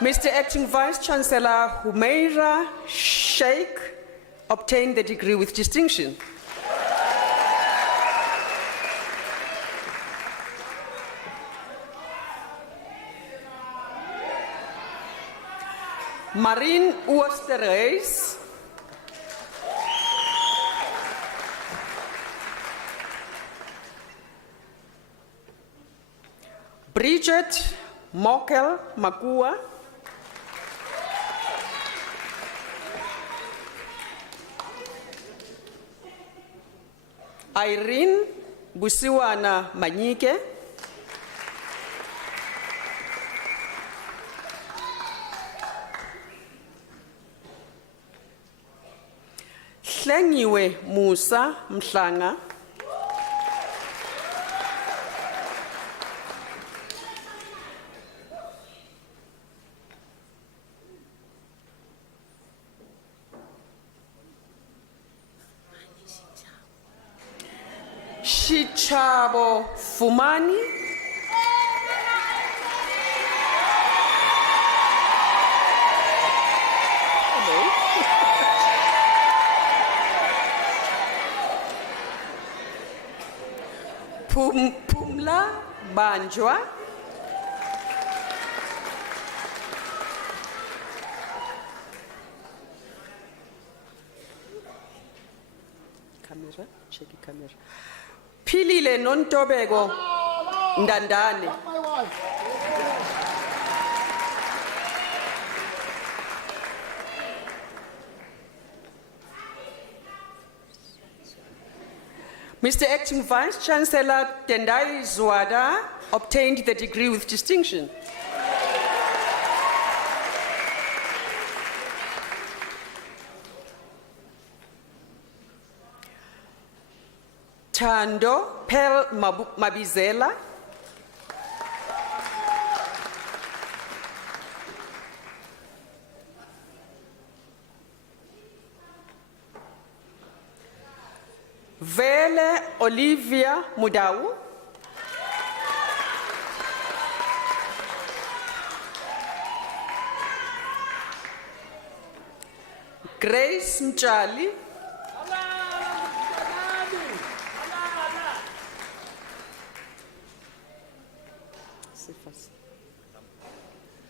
Mr. Acting Vice Chancellor Humeira Sheikh obtained the degree with distinction. Marine Oosterhuis. Bridget Mokel Makua. Irene Busiwana Manyike. Hlengiwe Musa Mhlanga. Shichabo Fumani. Pumla Banjwa. Camera, check the camera. Philile Nontobeko Ndandane. Mr. Acting Vice Chancellor Tendai Zwada obtained the degree with distinction. Tando Pel Mabizela. Vele Olivia Mudau. Grace Mchali.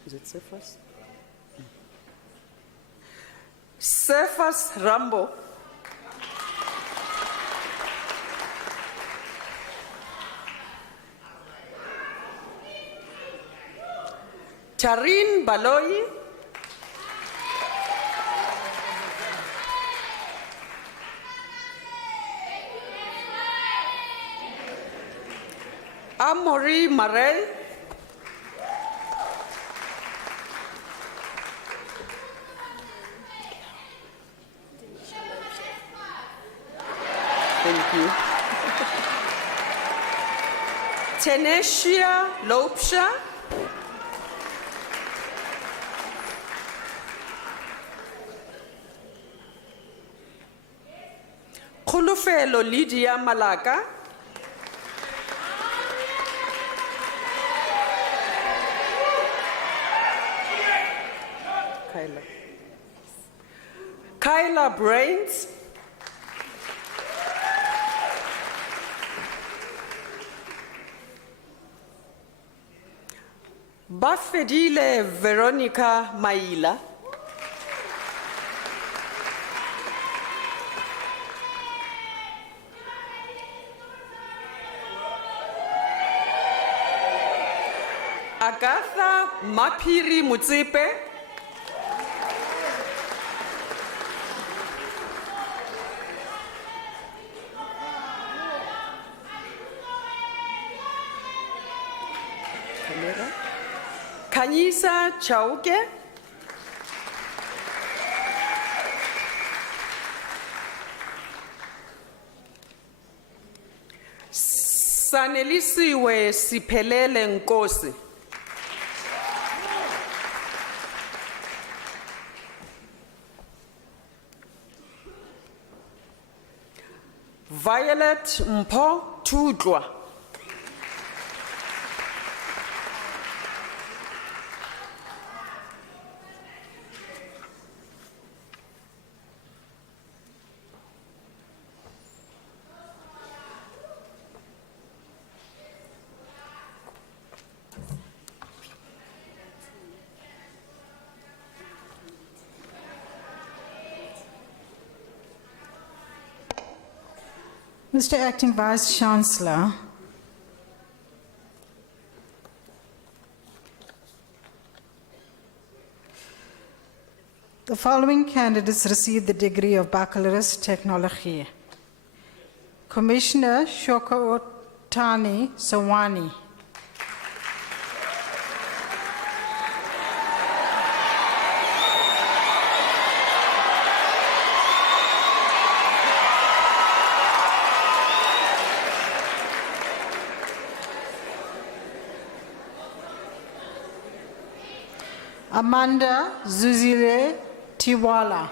Is it Cephas? Cephas Rambo. Tarin Baloyi. Amory Marais. Thank you. Tenesia Lopsha. Khulufelo Lydia Malaka. Kyla Brains. Bafedile Veronica Maila. Agatha Mapiri Mutsipe. Kanyisa Chauke. Sanelisiwe Siphelele Nkosi. Violet Mpho Tudlwa. Mr. Acting Vice Chancellor, the following candidates received the degree of Baccalaureus Technology. Commissioner Shokotani Sawani. Amanda Zuzile Tiwala.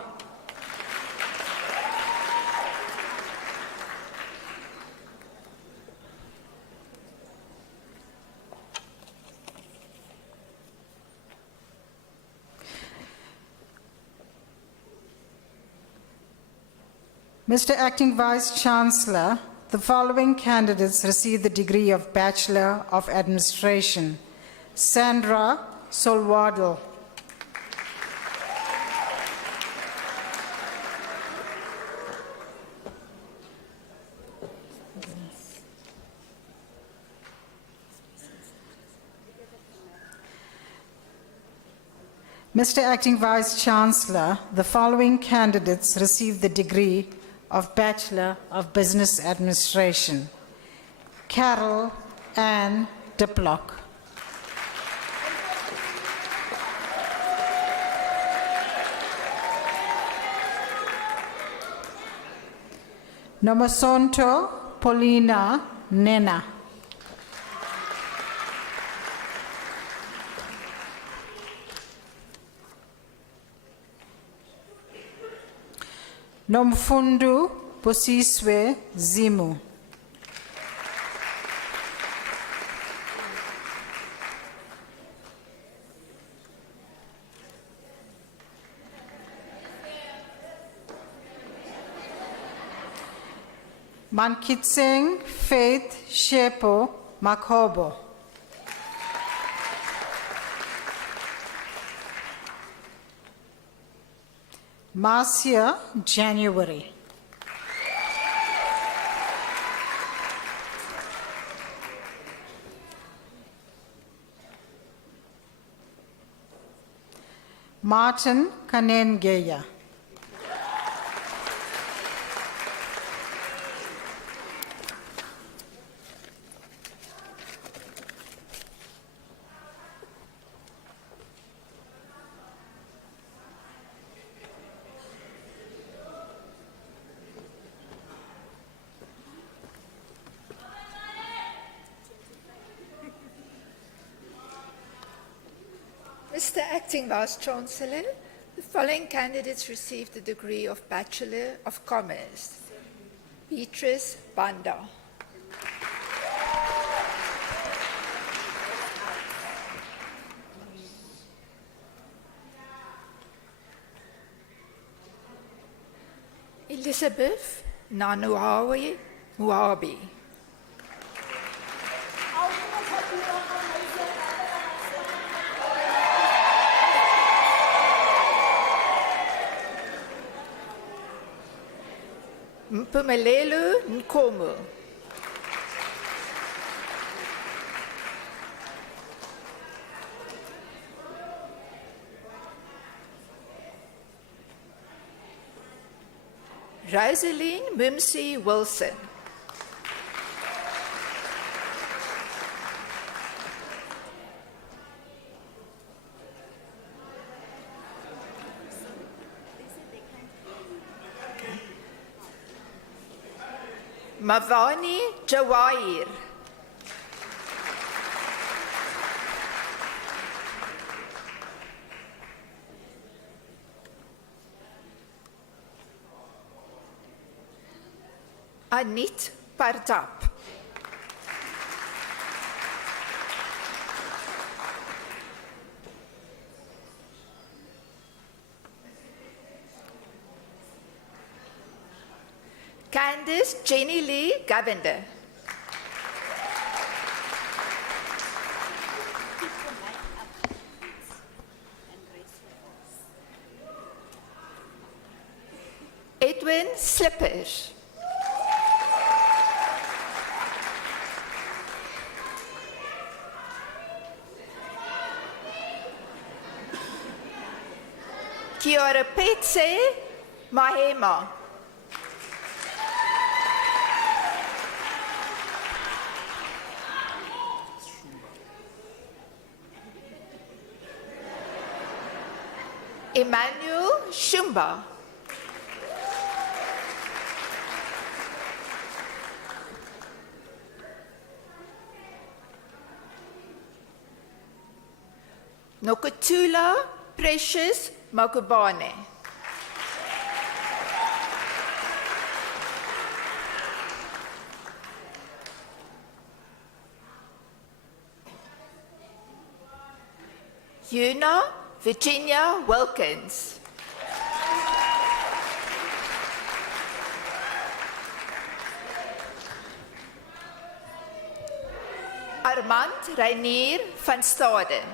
Mr. Acting Vice Chancellor, the following candidates received the degree of Bachelor of Administration. Sandra Solwadel. Mr. Acting Vice Chancellor, the following candidates received the degree of Bachelor of Business Administration. Carol Ann Diplock. Nomasonto Paulina Nena. Nomfundu Bosiswe Zimu. Mankitseng Faith Shepo Makobo. Marcia January. Martin Kanengeya. Mr. Acting Vice Chancellor, the following candidates received the degree of Bachelor of Commerce. Beatrice Banda. Elizabeth Nanuawi Muabi. Mpumelelo Nkomo. Rosaline Mumsy Wilson. Mavani Jawair. Anit Partap. Candice Jenny Lee Govender. Edwin Slippers. Kia ora Petse Mahema. Emmanuel Shumba. Nokutula Precious Makubane. Una Virginia Wilkins. Armand Reinier van Staden.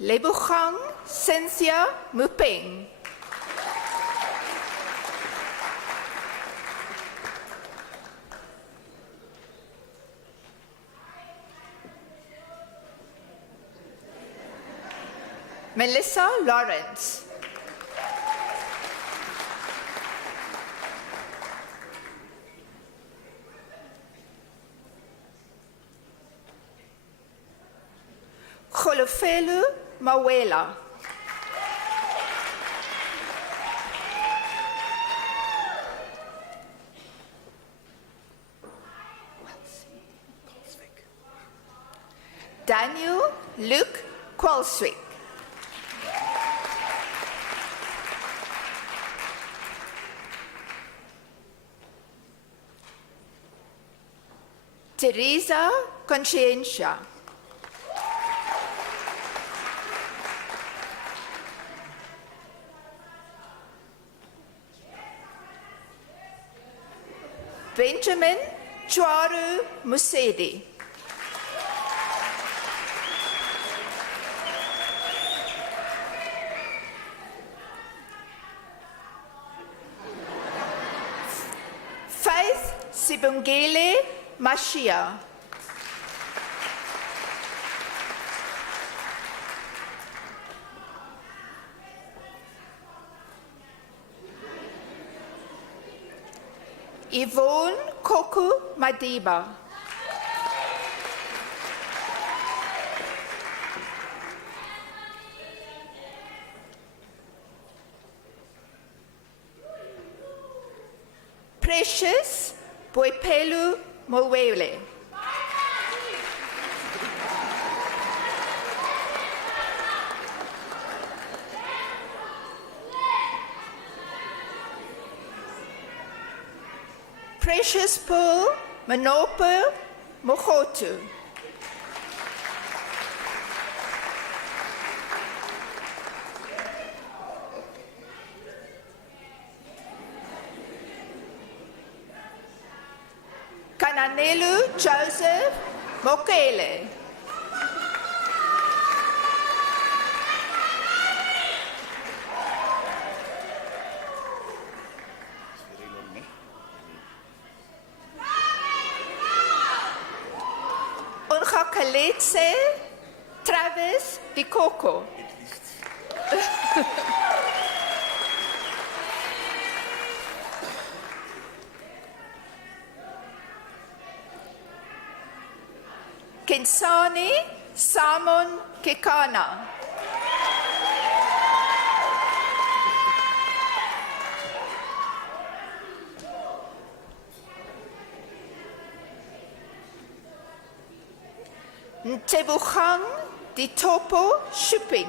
Lebogang Cynthia Mupeng. Melissa Lawrence. Golofelo Mawela. Daniel Luke Kwalswick. Teresa Conscientia. Benjamin Chwaru Musedi. Faith Sibungele Mashia. Yvonne Koku Madiba. Precious Boipelu Mwele. Precious Pearl Manopo Mohotu. Kananelu Joseph Mokele. Ungakaletse Travis Dikoko. Kinsani Samon Kekana. Ntebuchang Ditopo Shuping.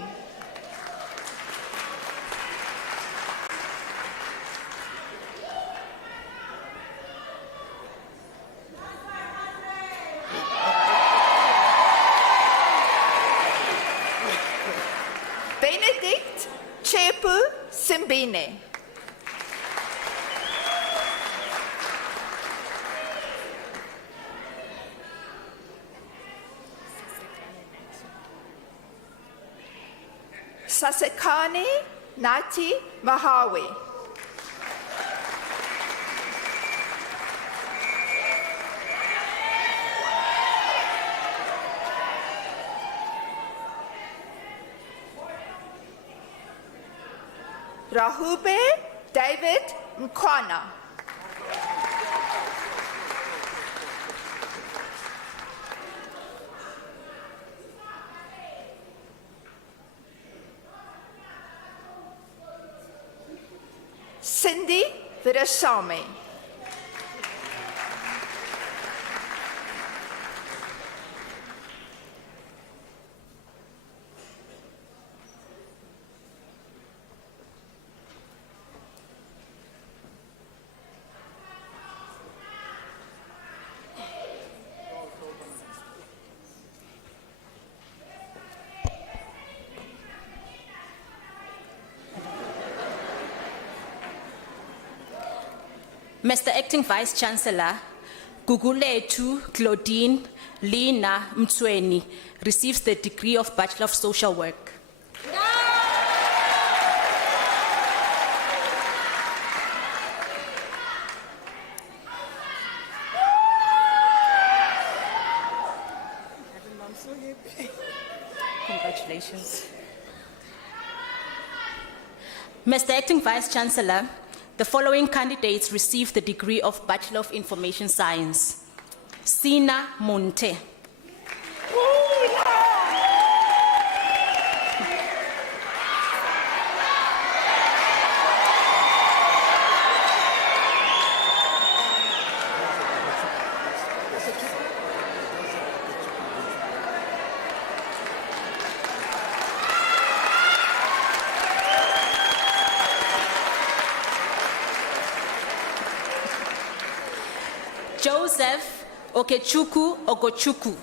Benedict Chepu Simbine. Sasekani Nati Mahawi. Rahube David Mkwana. Cindy Virasamy. Mr. Acting Vice Chancellor, Guguletu Claudine Lina Mtsweni receives the degree of Bachelor of Social Work. Congratulations. Mr. Acting Vice Chancellor, the following candidates receive the degree of Bachelor of Information Science. Sina Monte. Joseph Okechukwu Ogochukwu.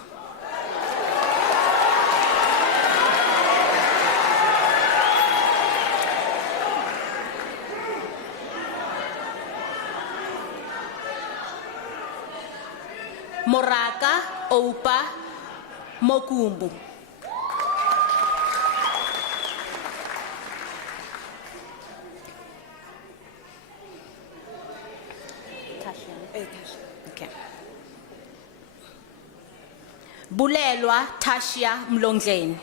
Moraka Oupa Mokumbu. Okay. Bulelwa Tashia Mlongeni.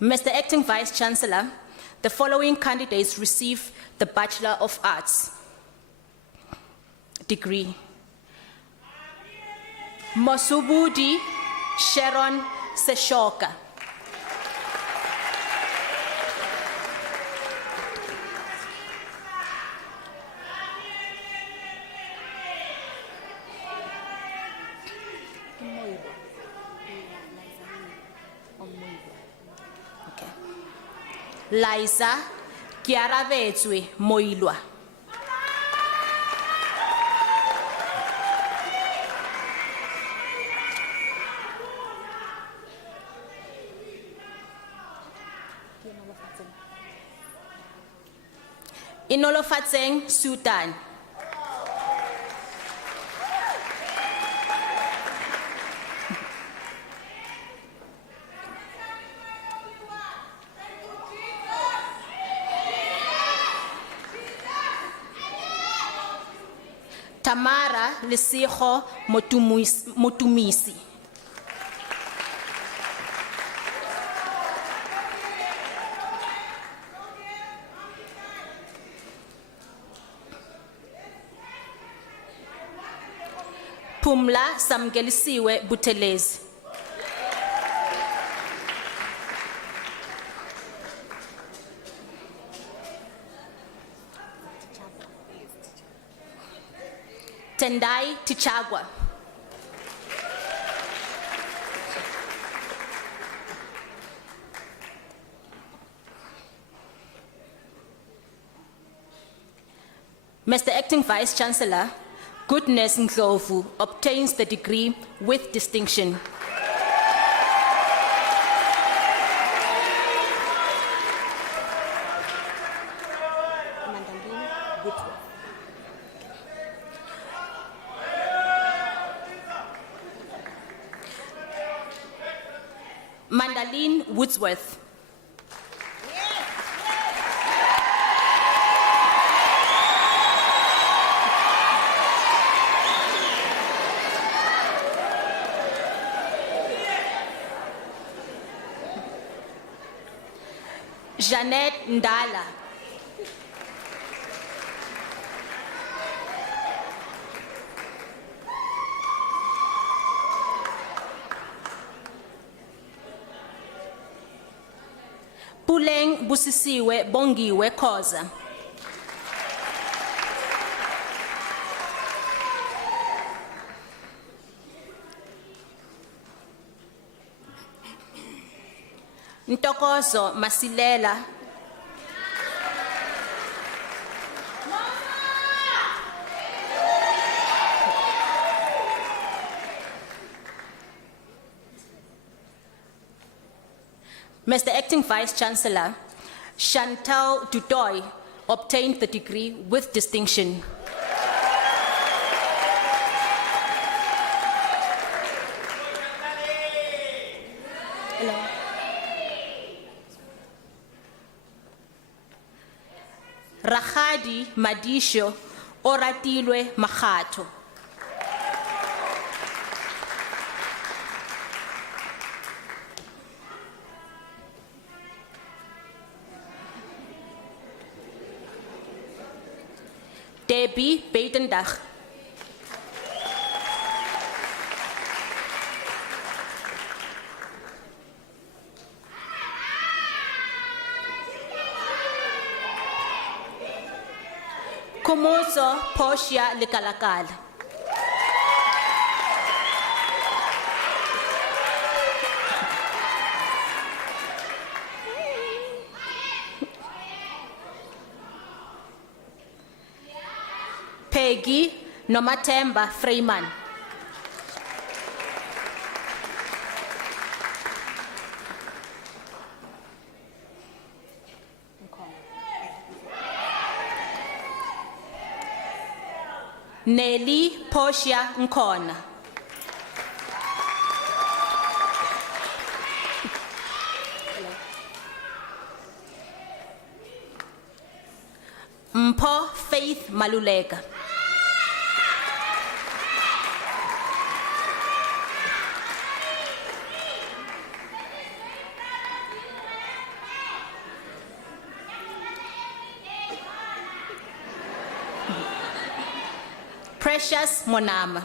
Mr. Acting Vice Chancellor, the following candidates receive the Bachelor of Arts degree. Masubudi Sharon Seshoka. Okay. Liza Kiaravetswe Moilwa. Inolofatseng Sultan. Tamara Lesigo Motumisi. Pumla Samgelisiwe Butelezi. Tendai Tichagwa. Mr. Acting Vice Chancellor, Goodness Ndlovu obtains the degree with distinction. Mandaline Woodsworth. Janet Ndala. Puleng Busisiwe Bongiwe Khoza. Ntokozo Masilela. Mr. Acting Vice Chancellor, Chantal Dutoy obtained the degree with distinction. Hello. Ragadi Madisho Oratilwe Makhato. Debbie Beitendag. Komoso Portia Lekalakala. Peggy Nomatemba Freeman. Nelly Portia Nkona. Mpo Faith Maluleka. Precious Monama.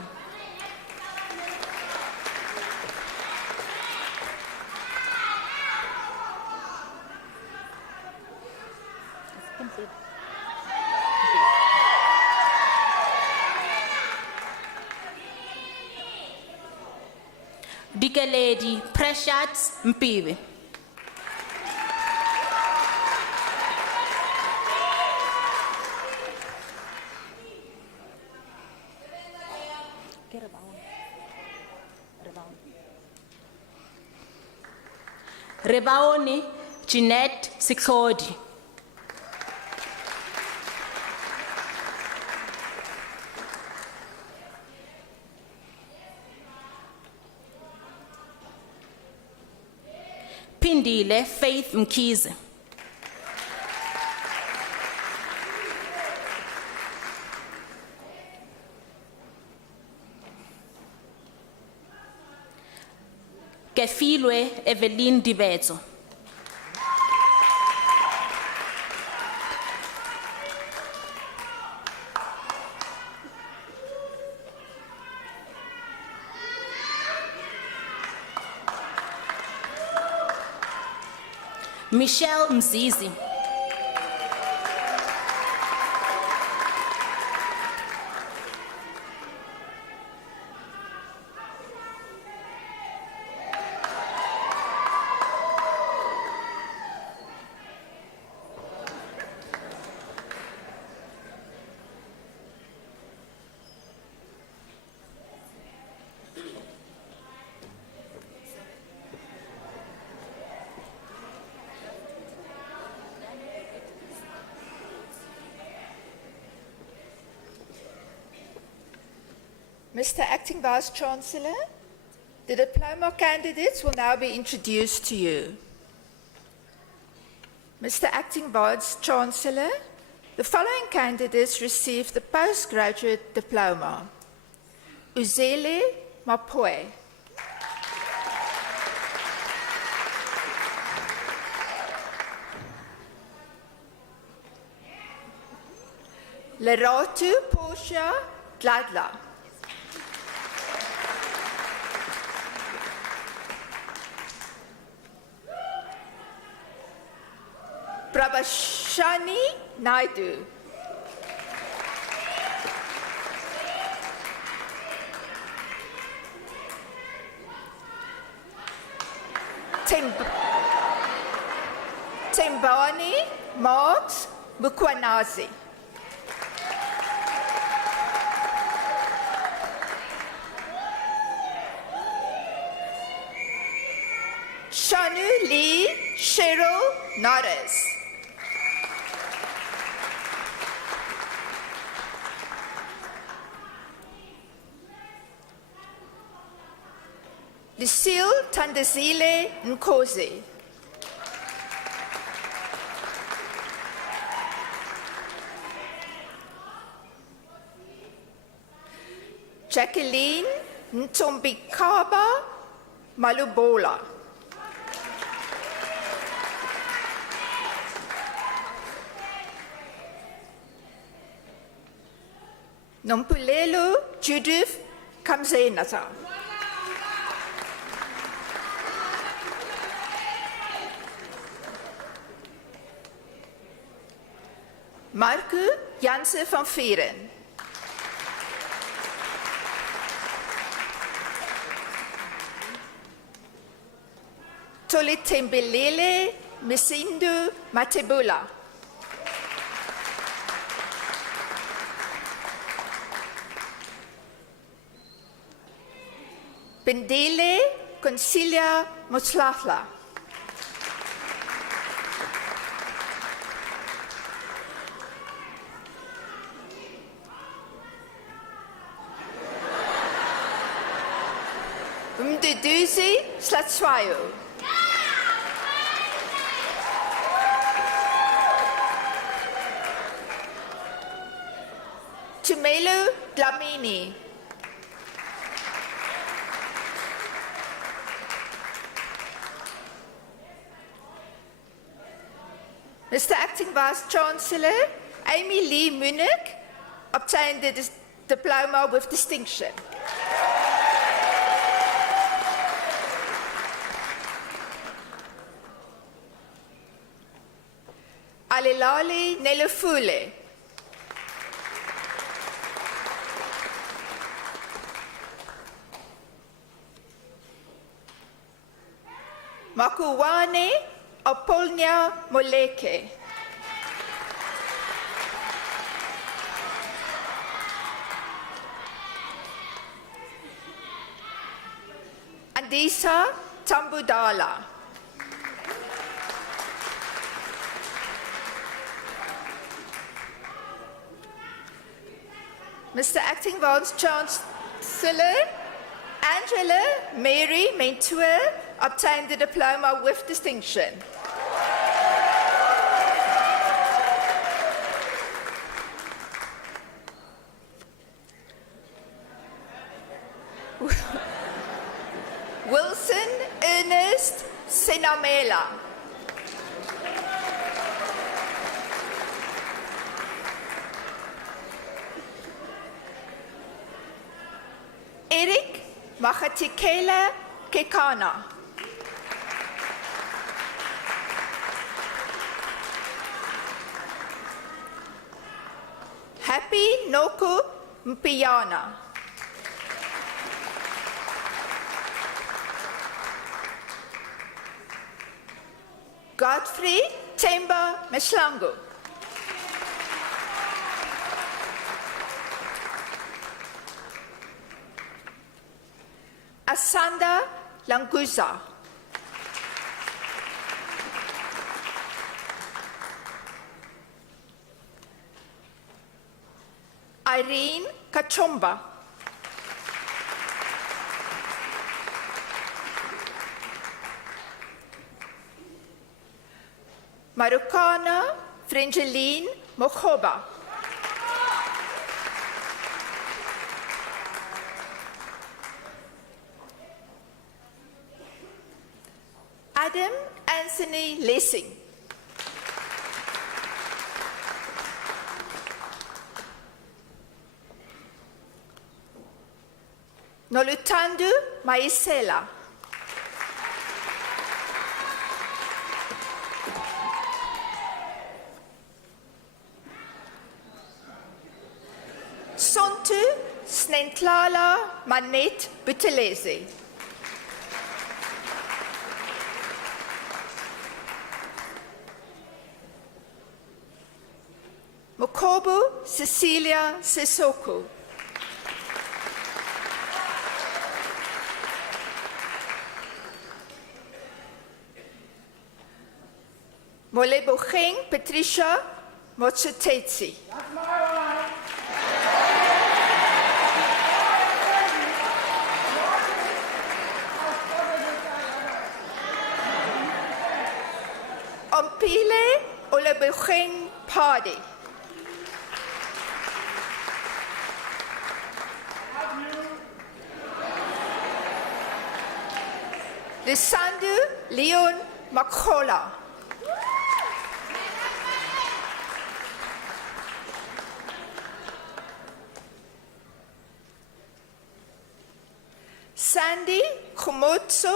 Dikeledi Precious Mpiwe. Rebaoni Jeanette Sikhodi. Pindile Faith Mkhize. Kefilwe Evelyn Dibezo. Michelle Mzizi. Mr. Acting Vice Chancellor, the diploma candidates will now be introduced to you. Mr. Acting Vice Chancellor, the following candidates received the postgraduate diploma. Uzele Mapoe. Leratu Portia Gladla. Prabhashani Naidu. Tembani Marks Mukwanazi. Shanu Lee Cheryl Norris. Lucille Tandazile Nkosi. Jacqueline Ntombikaba Malubola. Nompulelo Judith Kamzenata. Marco Jansen van Vieren. Tolitembelele Misindu Matebula. Bendele Concilia Moslafla. Mduduzi Slatswayo. Tumelo Dlamini. Mr. Acting Vice Chancellor, Amy Lee Munich obtained the diploma with distinction. Alilali Nelufule. Makuwane Apolnia Moleke. Andisa Tambudala. Mr. Acting Vice Chancellor, Angela Mary Mentua obtained the diploma with distinction. Wilson Ernest Senamela. Eric Mahatikela Kekana. Happy Noko Mpiana. Godfrey Temba Meshlango. Asanda Languza. Irene Kachomba. Marukana Fringeline Mokoba. Adam Anthony Lessing. Noluthando Maisela. Sontu Snentlala Manet Buthelezi. Mokobu Cecilia Sissoko. Molebocheng Patricia Motsotetsi. Ompile Olebocheng Party. Lisandu Leon Makhola. Sandy Khomotso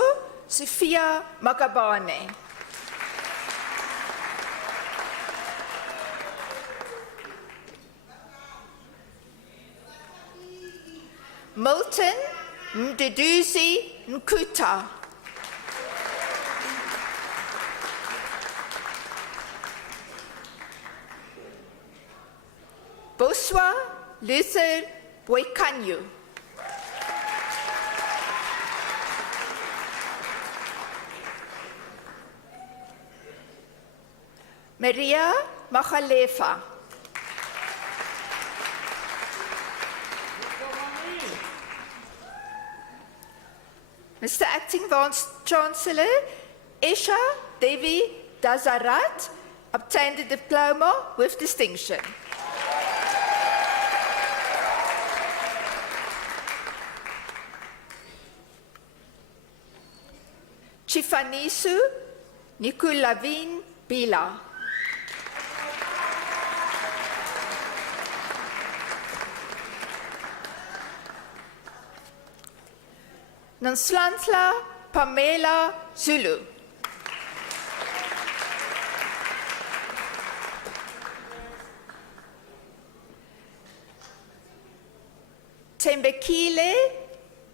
Sophia Makabane. Milton Mduduzi Nkuta. Boswa Luther Boikanyo. Maria Machalefa. Mr. Acting Vice Chancellor, Esha Devi Dazarat obtained a diploma with distinction. Chifanisu Nikulavin Bila. Nanslantla Pamela Zulu. Tembekile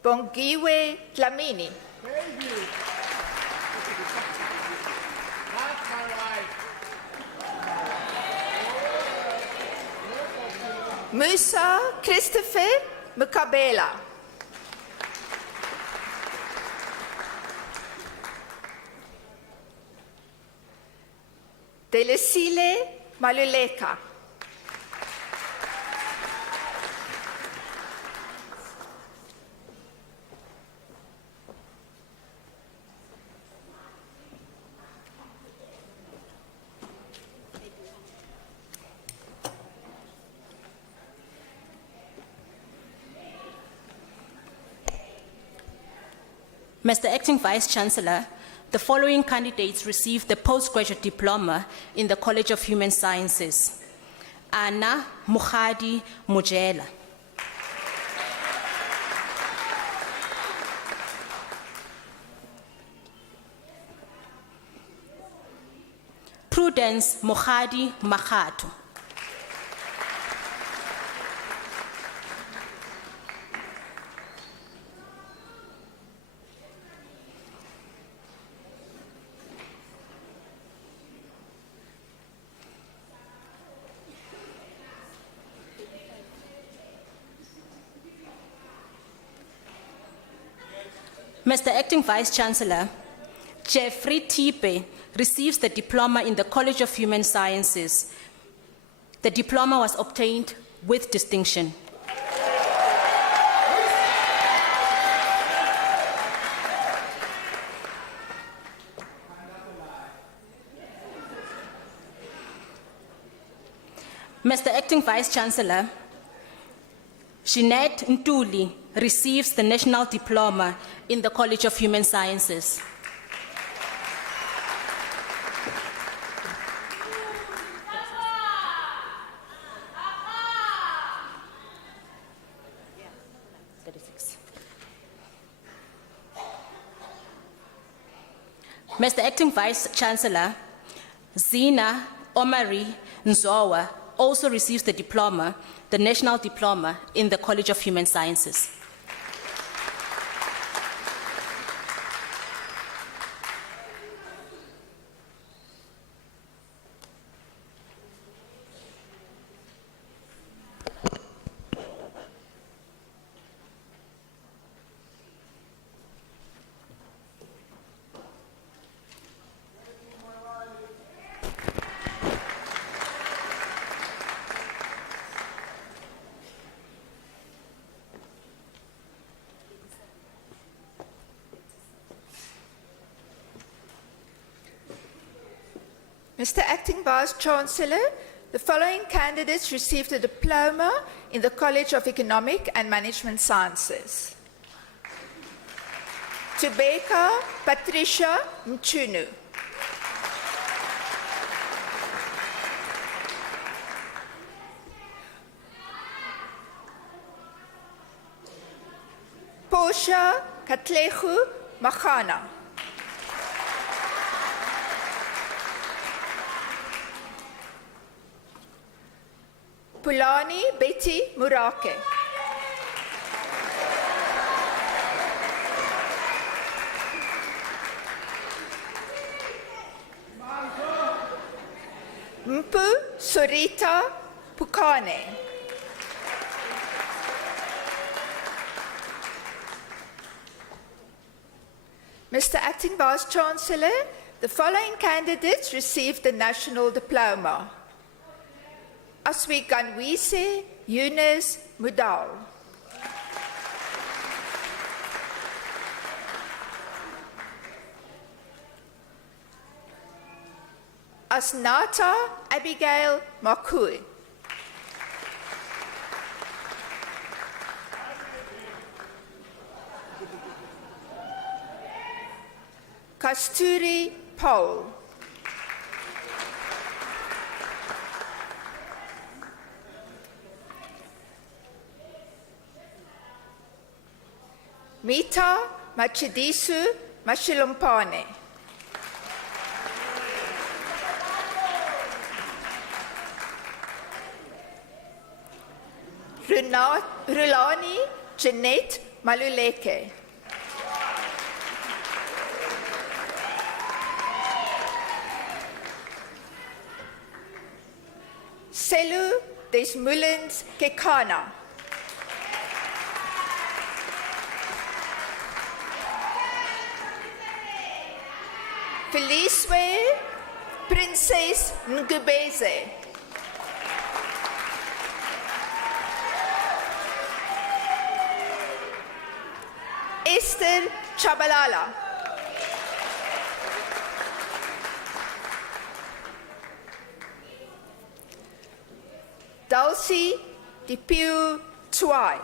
Bongiwe Dlamini. Musa Christopher Mukabela. Delesile Maluleka. Mr. Acting Vice-Chancellor, the following candidates received the postgraduate diploma in the College of Human Sciences. Anna Mukhadi Mujela. Prudence Mukhadi Makhato. Mr. Acting Vice-Chancellor, Jeffrey Tipe receives the diploma in the College of Human Sciences. The diploma was obtained with distinction. Mr. Acting Vice-Chancellor, Jeanette Ntuli receives the National Diploma in the College of Human Sciences. Mr. Acting Vice Chancellor, Zina Omari Nzowa also receives the diploma, the National Diploma in the College of Human Sciences. Mr. Acting Vice Chancellor, the following candidates received a diploma in the College of Economic and Management Sciences. Tubeka Patricia Mchunu. Portia Katlehu Machana. Pulani Betty Murake. Mpu Surita Pukane. Mr. Acting Vice Chancellor, the following candidates received the National Diploma. Aswiganwise Yunus Mudal. Asnata Abigail Makui. Kasturi Paul. Mita Machidisu Mashilumpane. Rulani Jeanette Maluleke. Selu Desmoulins Kekana. Feliswe Princess Ngubeze. Esther Chabalala. Dulcie Dipiu Tuai.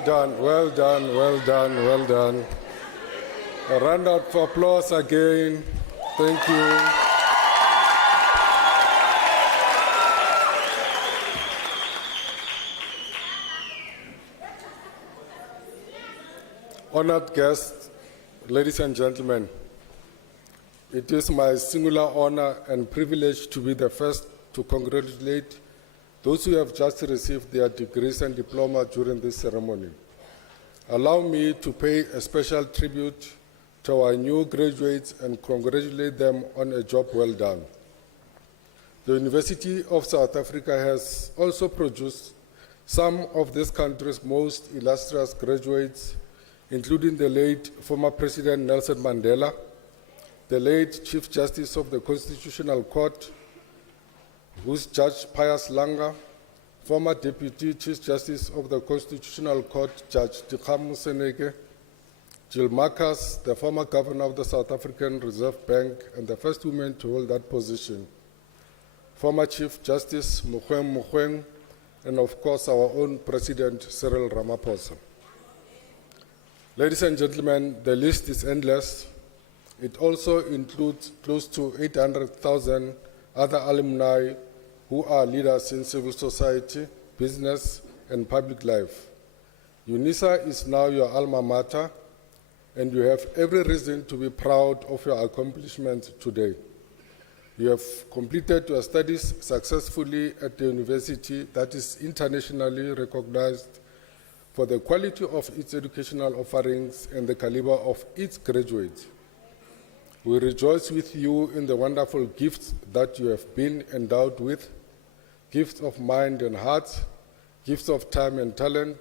Well done, well done, well done, well done. A round of applause again. Thank you. Honored guests, ladies and gentlemen, it is my singular honor and privilege to be the first to congratulate those who have just received their degrees and diploma during this ceremony. Allow me to pay a special tribute to our new graduates and congratulate them on a job well done. The University of South Africa has also produced some of this country's most illustrious graduates, including the late former President Nelson Mandela, the late Chief Justice of the Constitutional Court, who's Judge Pius Langa, former Deputy Chief Justice of the Constitutional Court, Judge Dikgamu Seneke, Jill Marcus, the former Governor of the South African Reserve Bank and the first woman to hold that position, former Chief Justice Mogoeng, and of course our own President Cyril Ramaphosa. Ladies and gentlemen, the list is endless. It also includes close to 800,000 other alumni who are leaders in civil society, business, and public life. Unisa is now your alma mater, and you have every reason to be proud of your accomplishments today. You have completed your studies successfully at the university that is internationally recognized for the quality of its educational offerings and the caliber of its graduates. We rejoice with you in the wonderful gifts that you have been endowed with, gifts of mind and heart, gifts of time and talent,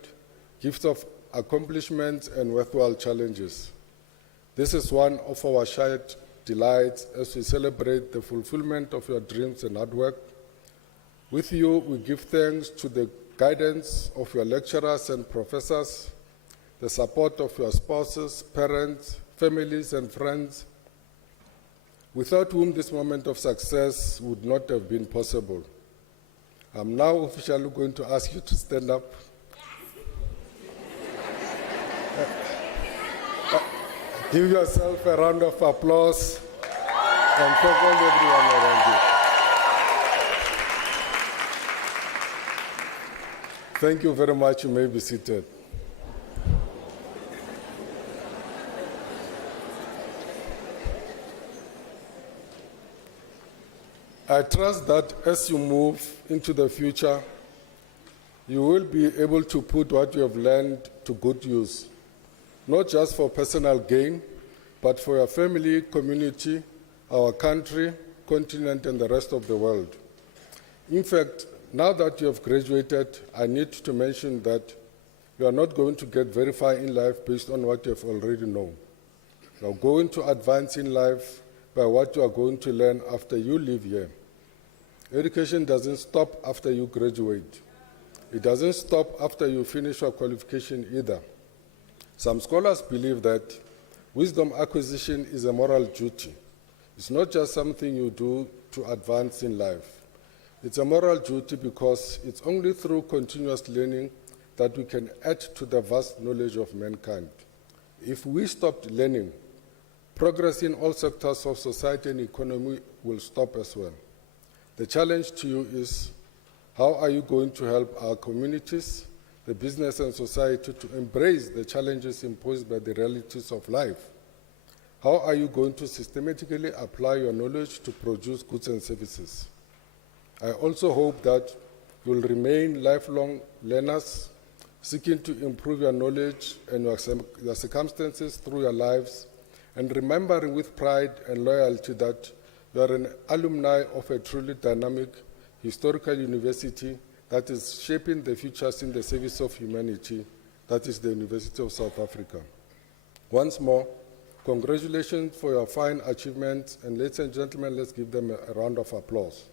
gifts of accomplishments and worthwhile challenges. This is one of our shared delights as we celebrate the fulfillment of your dreams and hard work. With you, we give thanks to the guidance of your lecturers and professors, the support of your spouses, parents, families, and friends, without whom this moment of success would not have been possible. I'm now officially going to ask you to stand up. Give yourself a round of applause and thank everyone around you. Thank you very much. You may be seated. I trust that as you move into the future, you will be able to put what you have learned to good use, not just for personal gain, but for your family, community, our country, continent, and the rest of the world. In fact, now that you have graduated, I need to mention that you are not going to get very far in life based on what you have already known. You are going to advance in life by what you are going to learn after you leave here. Education doesn't stop after you graduate. It doesn't stop after you finish your qualification either. Some scholars believe that wisdom acquisition is a moral duty. It's not just something you do to advance in life. It's a moral duty because it's only through continuous learning that we can add to the vast knowledge of mankind. If we stopped learning, progress in all sectors of society and economy will stop as well. The challenge to you is, how are you going to help our communities, the business and society to embrace the challenges imposed by the realities of life? How are you going to systematically apply your knowledge to produce goods and services? I also hope that you will remain lifelong learners, seeking to improve your knowledge and your circumstances through your lives, and remembering with pride and loyalty that you are an alumni of a truly dynamic historical university that is shaping the futures in the service of humanity, that is the University of South Africa. Once more, congratulations for your fine achievements, and ladies and gentlemen, let's give them a round of applause.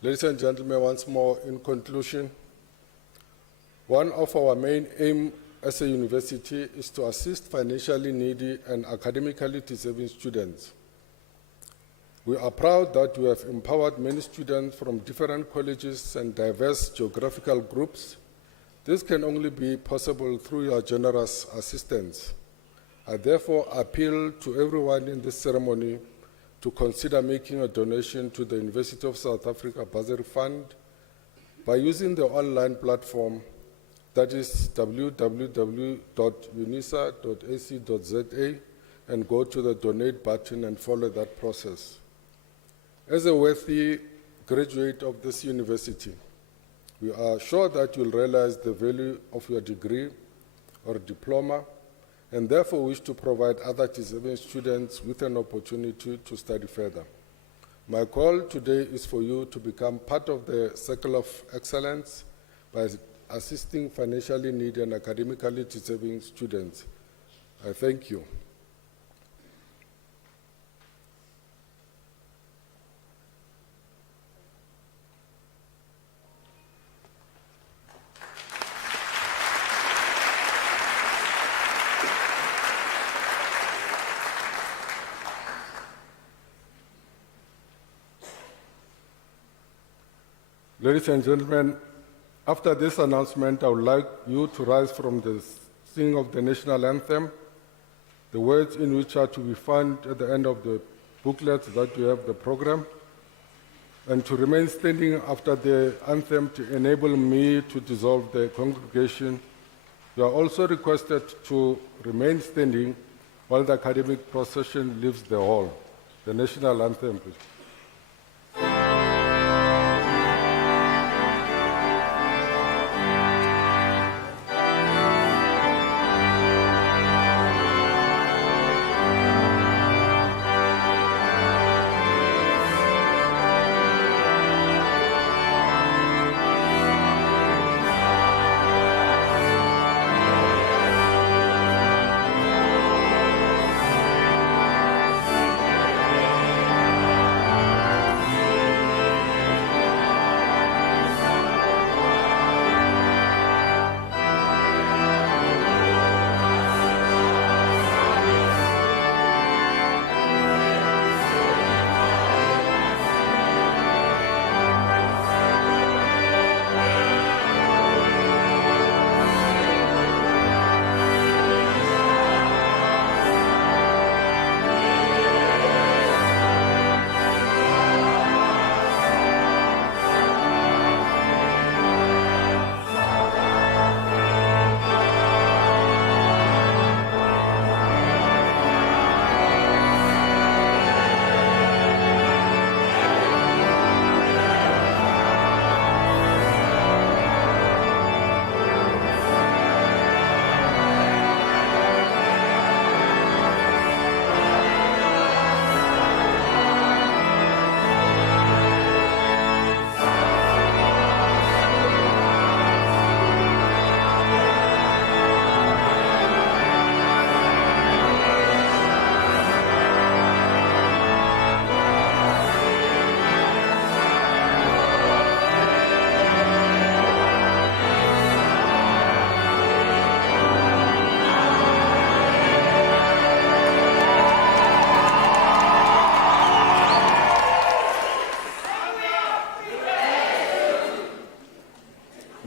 Ladies and gentlemen, once more, in conclusion, one of our main aims as a university is to assist financially needy and academically deserving students. We are proud that we have empowered many students from different colleges and diverse geographical groups. This can only be possible through your generous assistance. I therefore appeal to everyone in this ceremony to consider making a donation to the University of South Africa Bursary Fund by using the online platform that is www.unisa.ac.za and go to the donate button and follow that process. As a worthy graduate of this university, we are sure that you'll realize the value of your degree or diploma and therefore wish to provide other deserving students with an opportunity to study further. My call today is for you to become part of the Circle of Excellence by assisting financially needy and academically deserving students. I thank you. Ladies and gentlemen, after this announcement, I would like you to rise from the singing of the national anthem, the words in which are to be found at the end of the booklet that you have the program, and to remain standing after the anthem to enable me to dissolve the congregation. You are also requested to remain standing while the academic procession leaves the hall. The national anthem, please.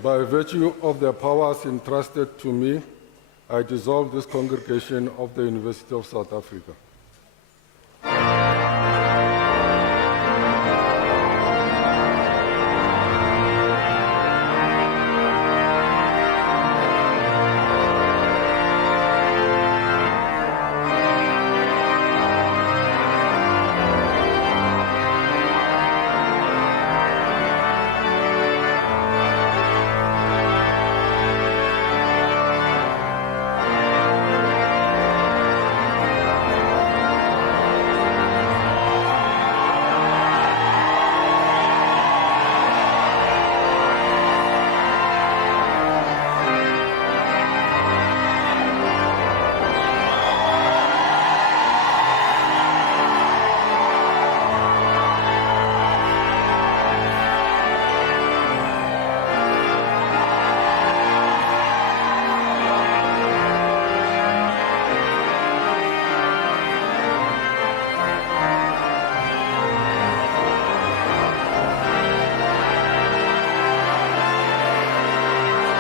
By virtue of the powers entrusted to me, I dissolve this congregation of the University of South Africa.